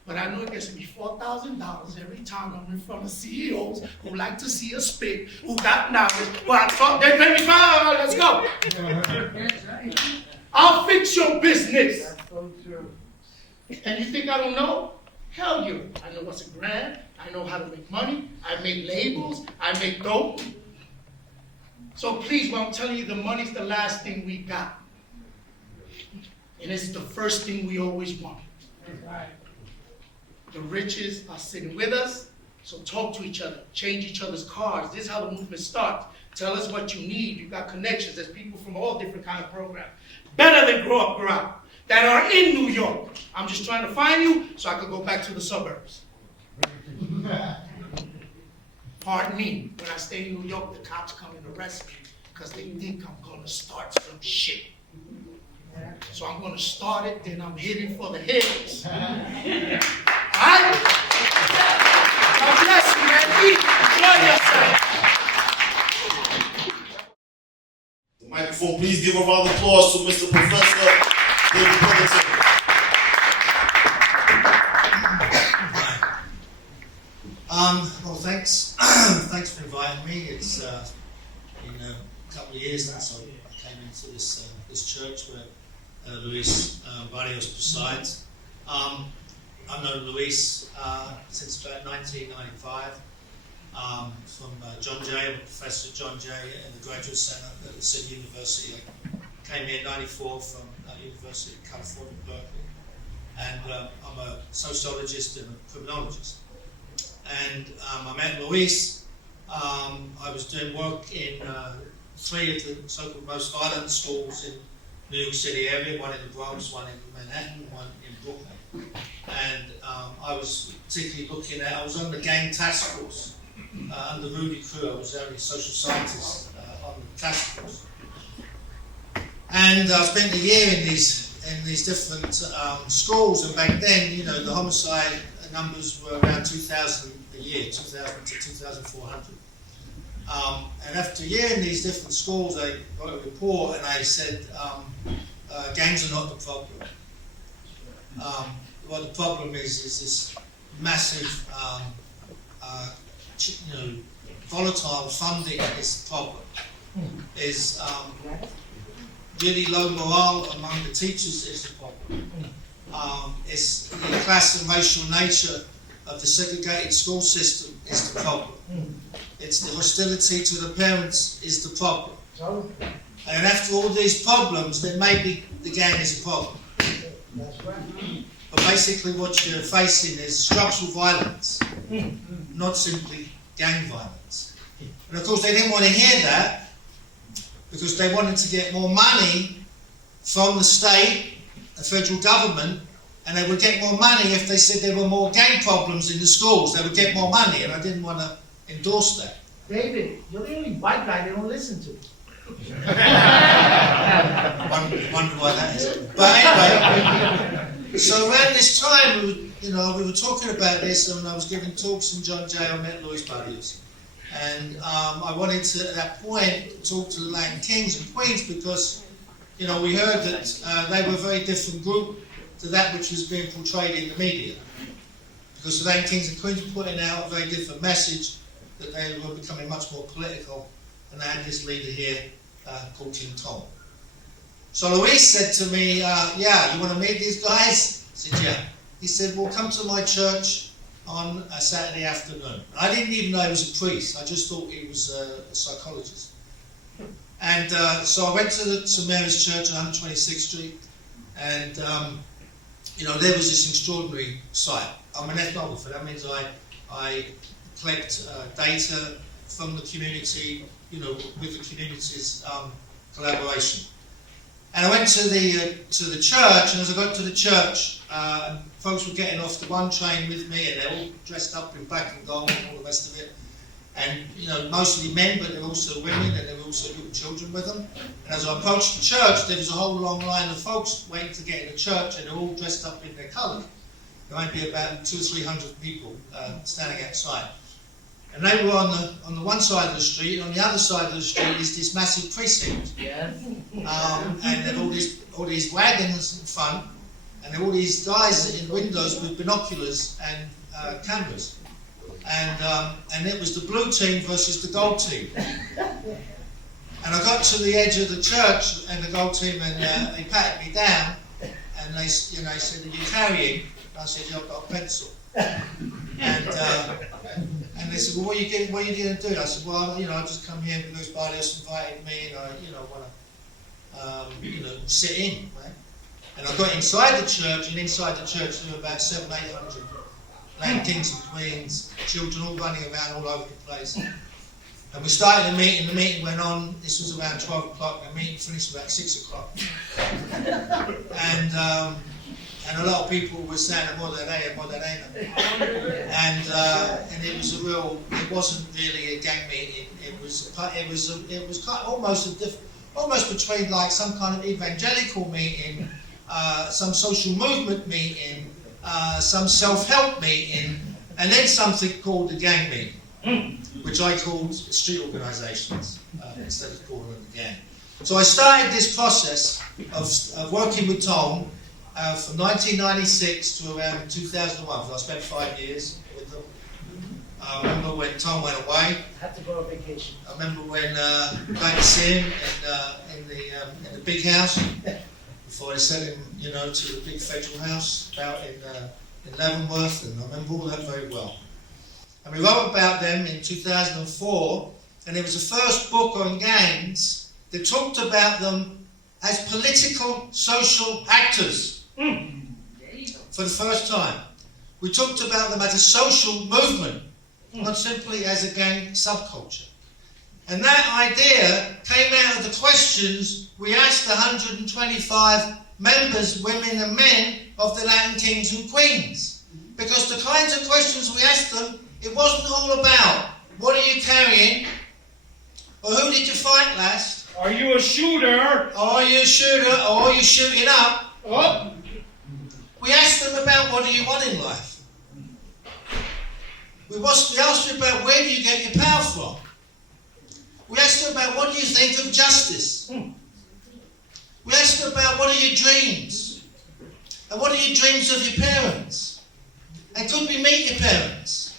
but I know it gets me $4,000 every time I'm in front of CEOs who like to see us speak, who got knowledge. Well, I thought they pay me $5. Let's go. I'll fix your business. That's so true. And you think I don't know? Hell yeah. I know what's a grant. I know how to make money. I make labels. I make dope. So please, when I'm telling you, the money's the last thing we got. And it's the first thing we always want. That's right. The riches are sitting with us. So talk to each other, change each other's cars. This is how the movement starts. Tell us what you need. You got connections. There's people from all different kind of programs. Better than grow up around, that are in New York. I'm just trying to find you so I could go back to the suburbs. Pardon me, when I stay in New York, the cops come and arrest me because they think I'm going to start some shit. So I'm going to start it, then I'm heading for the hills. All right? God bless you, man. Eat. Enjoy yourself. The microphone, please give a round of applause to Mr. Professor David Pelletier. Well, thanks. Thanks for inviting me. It's been a couple of years now since I came into this church where Luis Barrios presides. I've known Luis since about 1995 from John Jay, I'm a professor at John Jay in the Graduate Center at the City University. I came here in '94 from University of California, Berkeley, and I'm a sociologist and a criminologist. And I met Luis. I was doing work in 3 of the so-called most violent schools in New York City area, one in the Bronx, one in Manhattan, one in Brooklyn. And I was particularly looking at, I was on the gang task force under Rudy Crew. I was the only social scientist on the task force. And I spent a year in these different schools, and back then, you know, the homicide numbers were around 2,000 a year, 2,000 to 2,400. And after a year in these different schools, I got a report and I said, gangs are not the problem. What the problem is this massive, volatile funding is the problem. Is really low morale among the teachers is the problem. It's the class and racial nature of the segregated school system is the problem. It's the hostility to the parents is the problem. And after all these problems, then maybe the gang is a problem. But basically what you're facing is structural violence, not simply gang violence. And of course they didn't want to hear that because they wanted to get more money from the state, the federal government, and they would get more money if they said there were more gang problems in the schools. They would get more money, and I didn't want to endorse that. David, you're the only white guy they don't listen to. Wonder why that is. But anyway, so around this time, we were talking about this, and I was giving talks in John Jay. I met Luis Barrios, and I wanted to, at that point, talk to the Latin Kings and Queens because, you know, we heard that they were a very different group to that which was being portrayed in the media. Because the Latin Kings and Queens were putting out a very different message, that they were becoming much more political, and they had this leader here called Tim Tom. So Luis said to me, yeah, you want to meet these guys? I said, yeah. He said, well, come to my church on a Saturday afternoon. I didn't even know he was a priest. I just thought he was a psychologist. And so I went to Mary's Church on 126th Street, and there was this extraordinary sight. I'm an ethnographer. That means I collect data from the community, with the community's collaboration. And I went to the church, and as I got to the church, folks were getting off the one train with me, and they're all dressed up in black and gold and all the rest of it. And mostly men, but there were also women, and there were also little children with them. And as I approached the church, there was a whole long line of folks waiting to get in the church, and they're all dressed up in their colour. There might be about 200 or 300 people standing outside. And they were on the one side of the street, and on the other side of the street is this massive precinct. Yeah. And there are all these wagons in front, and there are all these guys in windows with binoculars and cameras. And it was the blue team versus the gold team. And I got to the edge of the church, and the gold team, and they patted me down, and they said, "Are you carrying?" And I said, "Yeah, I've got a pencil." And they said, "Well, what are you going to do?" I said, "Well, I just come here because Luis Barrios invited me, and I want to sit in." Right? And I got inside the church, and inside the church there were about 700-800 land kings and queens, children all running around all over the place. And we started the meeting went on, this was around 12 o'clock, the meeting finished about 6 o'clock. And a lot of people were saying, Moderena. And it was it wasn't really a gang meeting, it was kind of almost between like some kind of evangelical meeting, some social movement meeting, some self-help meeting, and then something called the gang meeting, which I called street organisations instead of calling them the gang. So I started this process of working with Tom from 1996 to around 2001. So I spent 5 years with them. I remember when Tom went away. Had to go on vacation. I remember when going to see him in the big house before they sent him, to the big federal house out in Leavenworth, and I remember all that very well. And we wrote about them in 2004, and it was the first book on gangs that talked about them as political, social actors. For the first time. We talked about them as a social movement, not simply as a gang subculture. And that idea came out of the questions we asked 125 members, women and men, of the Latin Kings and Queens. Because the kinds of questions we asked them, it wasn't all about what are you carrying, or who did you fight last? Are you a shooter? Or are you a shooter, or are you shooting up? Oh. We asked them about what do you want in life. We asked them about where do you get your power from. We asked them about what do you think of justice. We asked them about what are your dreams. And what are your dreams of your parents. And could we meet your parents?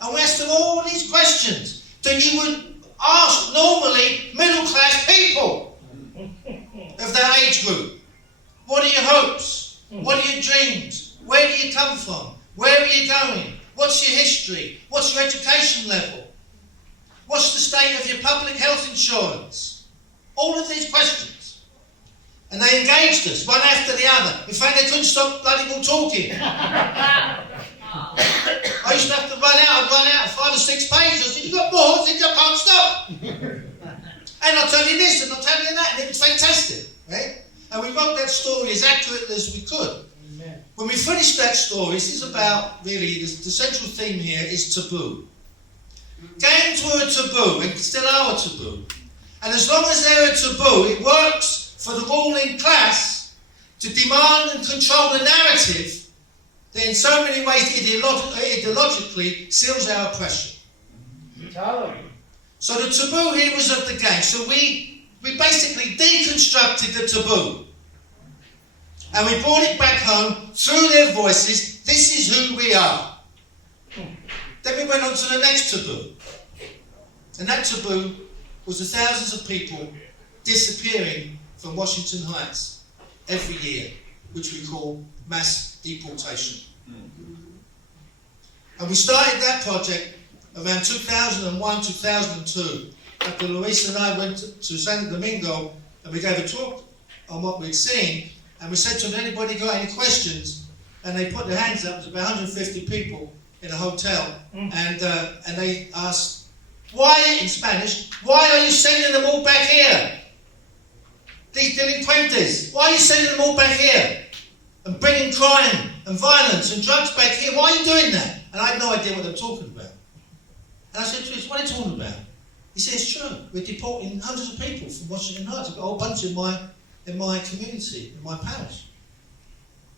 And we asked them all these questions that you would ask normally middle class people of that age group. What are your hopes? What are your dreams? Where do you come from? Where are you going? What's your history? What's your education level? What's the state of your public health insurance? All of these questions. And they engaged us, one after the other. In fact, they couldn't stop bloody well talking. I used to have to run out 5 or 6 pages. I said, you got more? I said, I can't stop. And I'll tell you this, and I'll tell you that, and it was fantastic, right? And we wrote that story as accurately as we could. Amen. When we finished that story, this is about, really, the central theme here is taboo. Gangs were a taboo, and still are a taboo. And as long as they're a taboo, it works for the ruling class to demand and control the narrative that in so many ways ideologically seals our oppression. So the taboo here was of the gang. So we basically deconstructed the taboo. And we brought it back home through their voices. This is who we are. Then we went on to the next taboo. And that taboo was the thousands of people disappearing from Washington Heights every year, which we call mass deportation. And we started that project around 2001, 2002. After Luis and I went to Santo Domingo and we gave a talk on what we'd seen, and we said to them, anybody got any questions? And they put their hands up. There was about 150 people in a hotel, and they asked, why, in Spanish, why are you sending them all back here? These delinquentes, why are you sending them all back here? And bringing crime and violence and drugs back here, why are you doing that? And I had no idea what they were talking about. And I said to him, what are you talking about? He said, it's true, we're deporting hundreds of people from Washington Heights. I've got a whole bunch in my community, in my parish.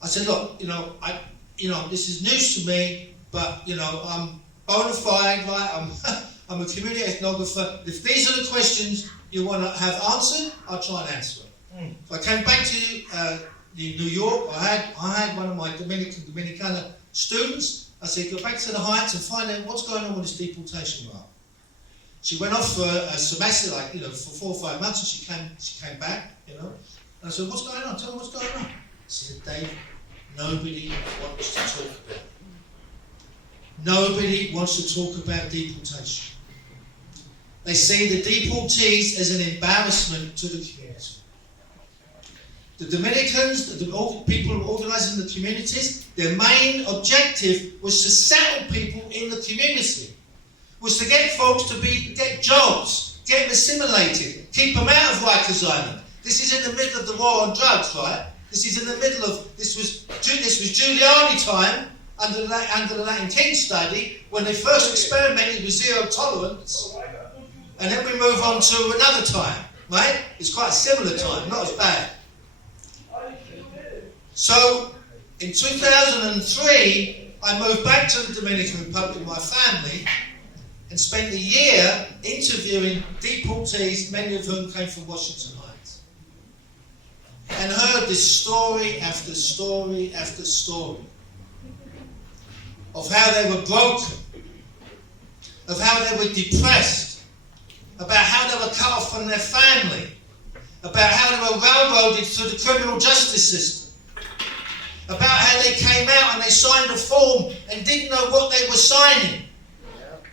I said, look, this is news to me, but, I'm bona fide, right? I'm a community ethnographer. If these are the questions you want to have answered, I'll try and answer them. So I came back to New York. I had one of my Dominicana students. I said, go back to the Heights and find out what's going on with this deportation law. She went off for a semester, for 4 or 5 months, and she came back, And I said, what's going on? Tell me what's going on. She said, Dave, nobody wants to talk about it. Nobody wants to talk about deportation. They see the deportees as an embarrassment to the community. The Dominicans, all people organising the communities, their main objective was to settle people in the community, was to get folks to get jobs, get them assimilated, keep them out of Rikers Island. This is in the middle of the war on drugs, right? This is in the middle of, this was Giuliani time, under the Latin King study, when they first experimented with zero tolerance, and then we move on to another time, right? It's quite a similar time, not as bad. So, in 2003, I moved back to the Dominican Republic with my family and spent a year interviewing deportees, many of whom came from Washington Heights, and heard this story after story after story of how they were broken, of how they were depressed, about how they were cut off from their family, about how they were railroaded through the criminal justice system, about how they came out and they signed a form and didn't know what they were signing,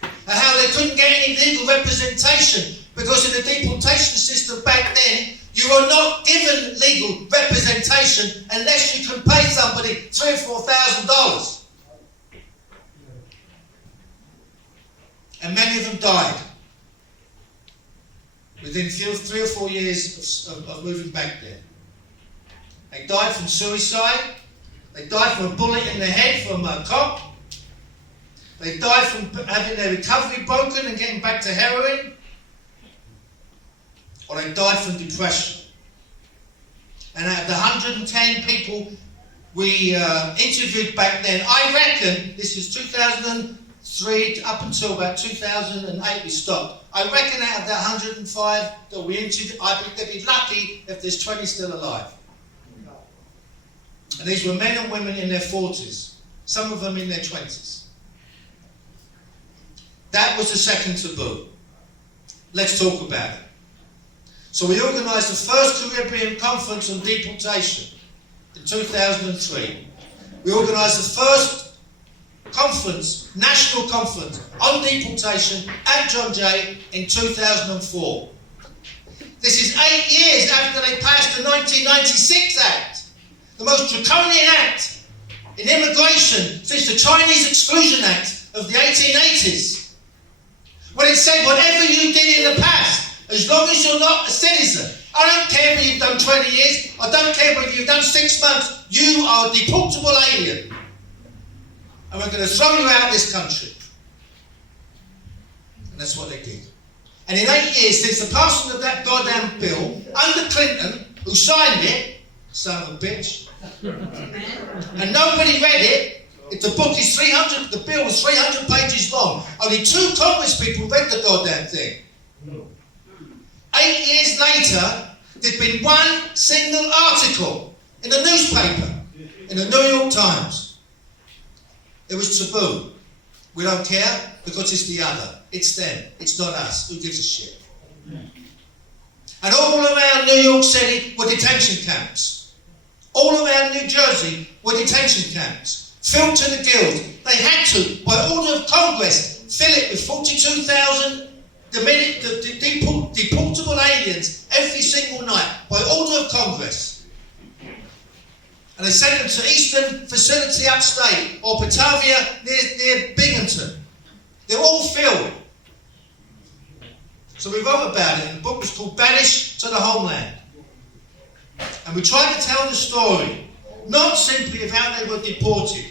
and how they couldn't get any legal representation because in the deportation system back then, you were not given legal representation unless you can pay somebody $3,000 or $4,000. And many of them died within 3 or 4 years of moving back there. They died from suicide. They died from a bullet in the head from a cop. They died from having their recovery broken and getting back to heroin. Or they died from depression. And out of the 110 people we interviewed back then, I reckon, this is 2003 up until about 2008 we stopped. I reckon out of that 105 that we interviewed, they'd be lucky if there's 20 still alive. And these were men and women in their 40s, some of them in their 20s. That was the second taboo. Let's talk about it. So we organised the first Caribbean conference on deportation in 2003. We organised the first conference, national conference on deportation at John Jay in 2004. This is 8 years after they passed the 1996 Act, the most draconian act in immigration since the Chinese Exclusion Act of the 1880s. When it said whatever you did in the past, as long as you're not a citizen, I don't care whether you've done 20 years, I don't care whether you've done 6 months, you are a deportable alien. And we're going to throw you out of this country. And that's what they did. And in 8 years, since the passing of that goddamn bill, under Clinton, who signed it, son of a bitch, and nobody read it, the book is 300, the bill was 300 pages long. Only 2 Congress people read the goddamn thing. 8 years later, there'd been 1 single article in a newspaper, in the New York Times. It was taboo. We don't care because it's the other. It's them. It's not us. Who gives a shit? And all around New York City were detention camps. All around New Jersey were detention camps. Filled to the gills. They had to, by order of Congress, fill it with 42,000 deportable aliens every single night, by order of Congress. And they sent them to Eastern Facility upstate, or Batavia near Binghamton. They're all filled. So we wrote about it, and the book was called Banished to the Homeland. And we tried to tell the story, not simply of how they were deported,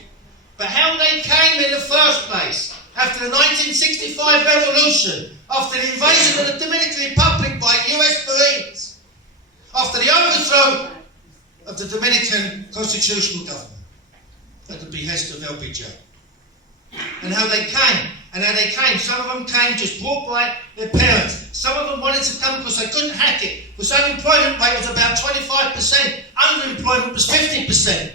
but how they came in the first place, after the 1965 revolution, after the invasion of the Dominican Republic by US Marines, after the overthrow of the Dominican constitutional government at the behest of LBJ. And how they came. And how they came. Some of them came just brought by their parents. Some of them wanted to come because they couldn't hack it. Because unemployment rate was about 25%. Underemployment was 50%.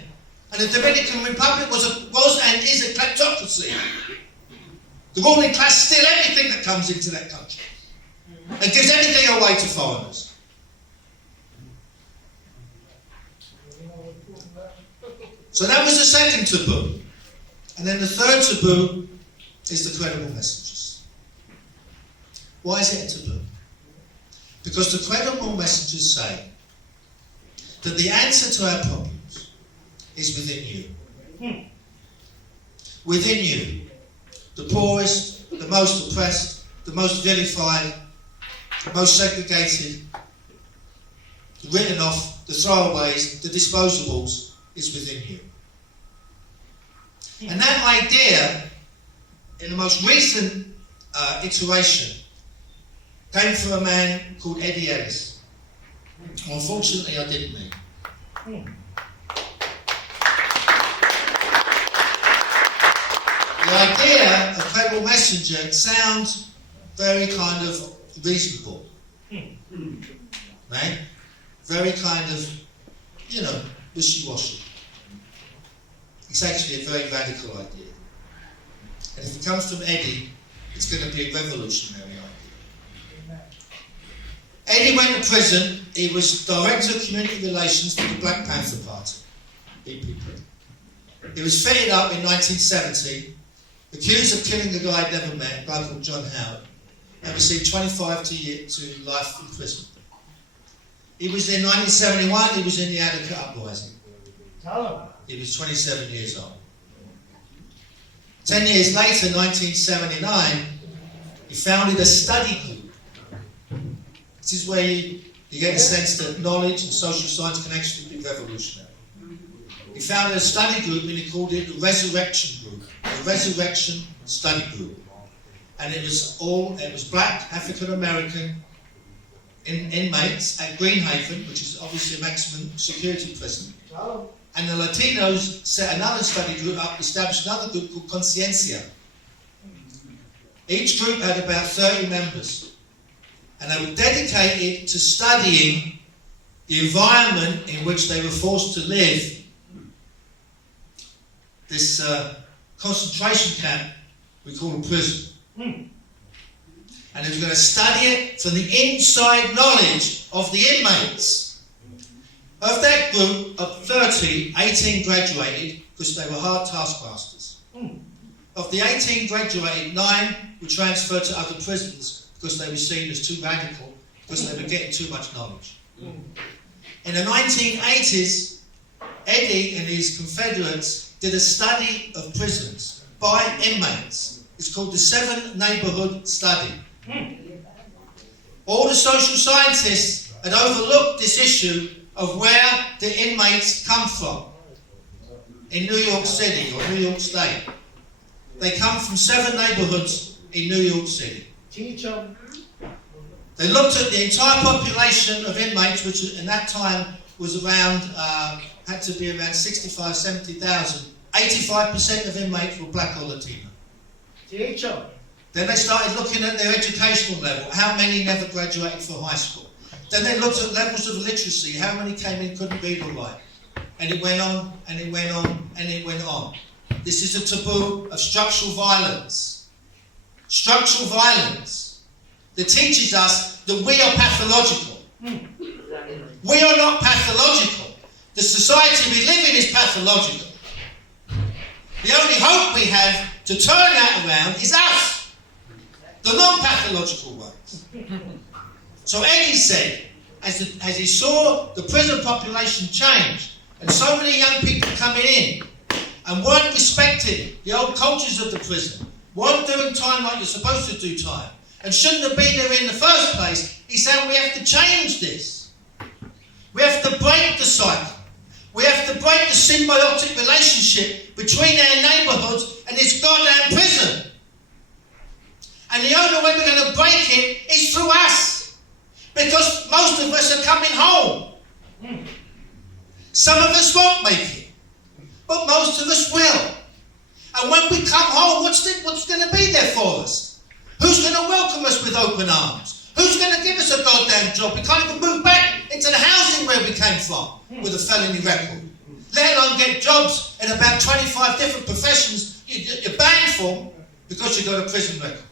And the Dominican Republic was and is a kleptocracy. The ruling class steal everything that comes into that country. And gives everything away to foreigners. So that was the second taboo. And then the third taboo is the credible messengers. Why is it a taboo? Because the credible messengers say that the answer to our problems is within you. Within you. The poorest, the most oppressed, the most vilified, the most segregated, the written off, the throwaways, the disposables is within you. And that idea, in the most recent iteration, came from a man called Eddie Ellis. Unfortunately, I didn't meet. The idea of credible messenger sounds very kind of reasonable, right? Very kind of, wishy-washy. It's actually a very radical idea. And if it comes from Eddie, it's going to be a revolutionary idea. Eddie went to prison. He was Director of Community Relations for the Black Panther Party, BPP. He was fitted up in 1970, accused of killing a guy I'd never met, a guy called John Howard, and received 25 to life in prison. He was in 1971, he was in the Attica Uprising. He was 27 years old. 10 years later, 1979, he founded a study group. This is where you get a sense that knowledge and social science can actually be revolutionary. He founded a study group and he called it the Resurrection Group, the Resurrection Study Group. And it was black, African American inmates at Greenhaven, which is obviously a maximum security prison. And the Latinos set another study group up, established another group called Conciencia. Each group had about 30 members. And they were dedicated to studying the environment in which they were forced to live. This concentration camp we call a prison. And they were going to study it from the inside knowledge of the inmates. Of that group of 30, 18 graduated because they were hard taskmasters. Of the 18 graduated, 9 were transferred to other prisons because they were seen as too radical, because they were getting too much knowledge. In the 1980s, Eddie and his confederates did a study of prisons by inmates. It's called the 7 Neighborhood Study. All the social scientists had overlooked this issue of where the inmates come from in New York City or New York State. They come from 7 neighborhoods in New York City. They looked at the entire population of inmates, which in that time was around, had to be around 65, 70,000. 85% of inmates were black or Latino. Then they started looking at their educational level, how many never graduated from high school. Then they looked at levels of literacy, how many came in couldn't read or write. And it went on, and it went on, and it went on. This is a taboo of structural violence. Structural violence that teaches us that we are pathological. We are not pathological. The society we live in is pathological. The only hope we have to turn that around is us, the non-pathological ones. So Eddie said, as he saw the prison population change, and so many young people coming in, and weren't respecting the old cultures of the prison, weren't doing time like you're supposed to do time, and shouldn't have been there in the first place, he said we have to change this. We have to break the cycle. We have to break the symbiotic relationship between our neighbourhoods and this goddamn prison. And the only way we're going to break it is through us. Because most of us are coming home. Some of us won't make it. But most of us will. And when we come home, what's going to be there for us? Who's going to welcome us with open arms? Who's going to give us a goddamn job? We can't even move back into the housing where we came from with a felony record. Let alone get jobs in about 25 different professions you're banned from because you've got a prison record.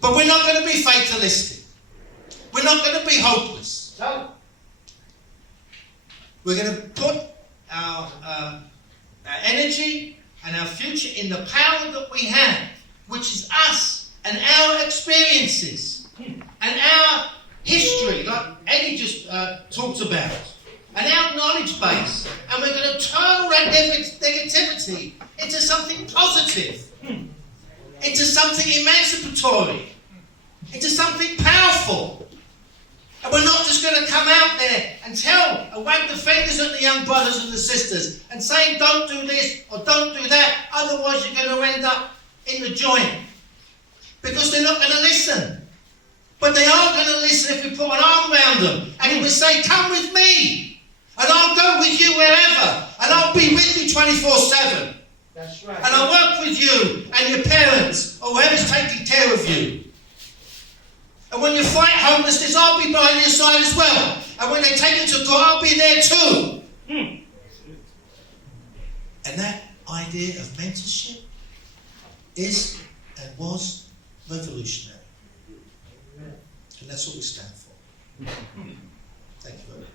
But we're not going to be fatalistic. We're not going to be hopeless. We're going to put our energy and our future in the power that we have, which is us and our experiences and our history, like Eddie just talked about, and our knowledge base, and we're going to turn around negativity into something positive, into something emancipatory, into something powerful. And we're not just going to come out there and tell and wag the fingers at the young brothers and the sisters and saying don't do this or don't do that, otherwise you're going to end up in the joint. Because they're not going to listen. But they are going to listen if we put an arm around them and if we say, come with me and I'll go with you wherever and I'll be with you 24/7. That's right. And I'll work with you and your parents or whoever's taking care of you. And when you fight homelessness, I'll be by your side as well. And when they take you to court, I'll be there too. And that idea of mentorship is and was revolutionary. And that's what we stand for. Thank you very much.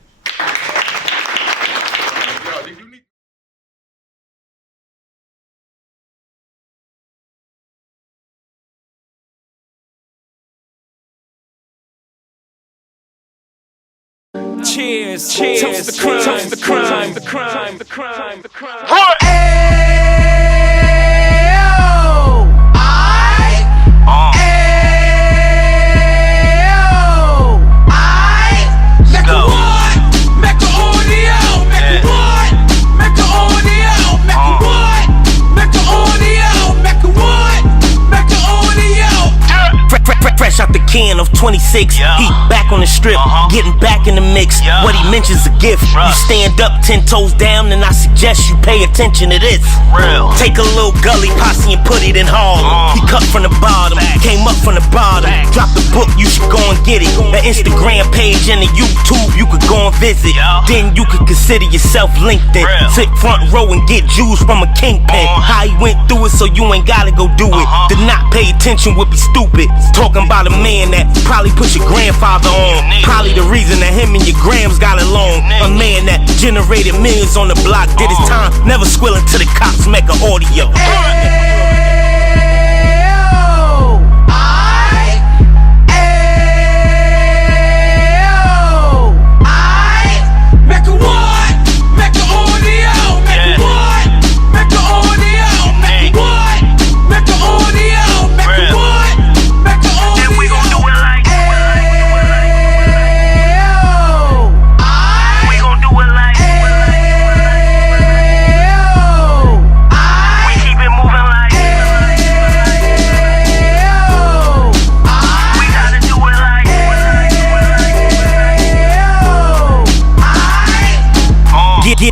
Cheers, cheers, toast the crime, toast the crime, the crime, the crime, the crime. Fresh out the can of 26, he back on the strip, getting back in the mix. What he mentions a gift. You stand up 10 toes down, and I suggest you pay attention to this. Take a little gully posse and put it in Harlem. He cut from the bottom, came up from the bottom. Drop the book, you should go and get it. The Instagram page and the YouTube, you could go and visit. Then you could consider yourself LinkedIn. Sit front row and get Jews from a kingpin. How he went through it, so you ain't gotta go do it. To not pay attention would be stupid. Talking about a man that probably put your grandfather on. Probably the reason that him and your grams got along. A man that generated millions on the block, did his time, never squilling to the cops, Mecca audio.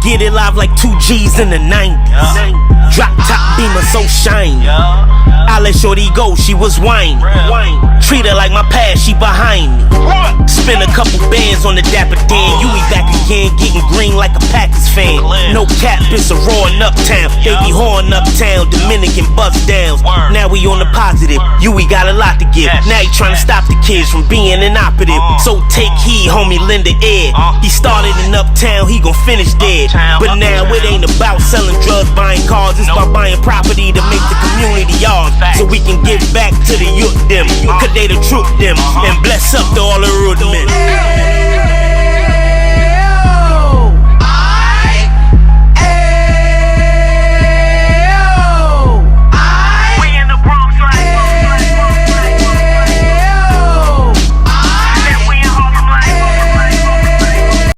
Get it live like 2 G's in the 90s. Drop top beamer so shiny. I let shorty go, she was whining. Treat her like my past, she behind me. Spend a couple bands on the Dapper Dan. You be back again, getting green like a Packers fan. No cap, it's a roaring uptown. They be whoring uptown, Dominican bust downs. Now we on the positive, we got a lot to give. Now he trying to stop the kids from being inoperative. So take heed, homie, lend an ear. He started in uptown, he gon' finish dead. But now it ain't about selling drugs, buying cars. It's about buying property to make the community ours. So we can give back to the youth them, cause they the truth them, and bless up to all the road men.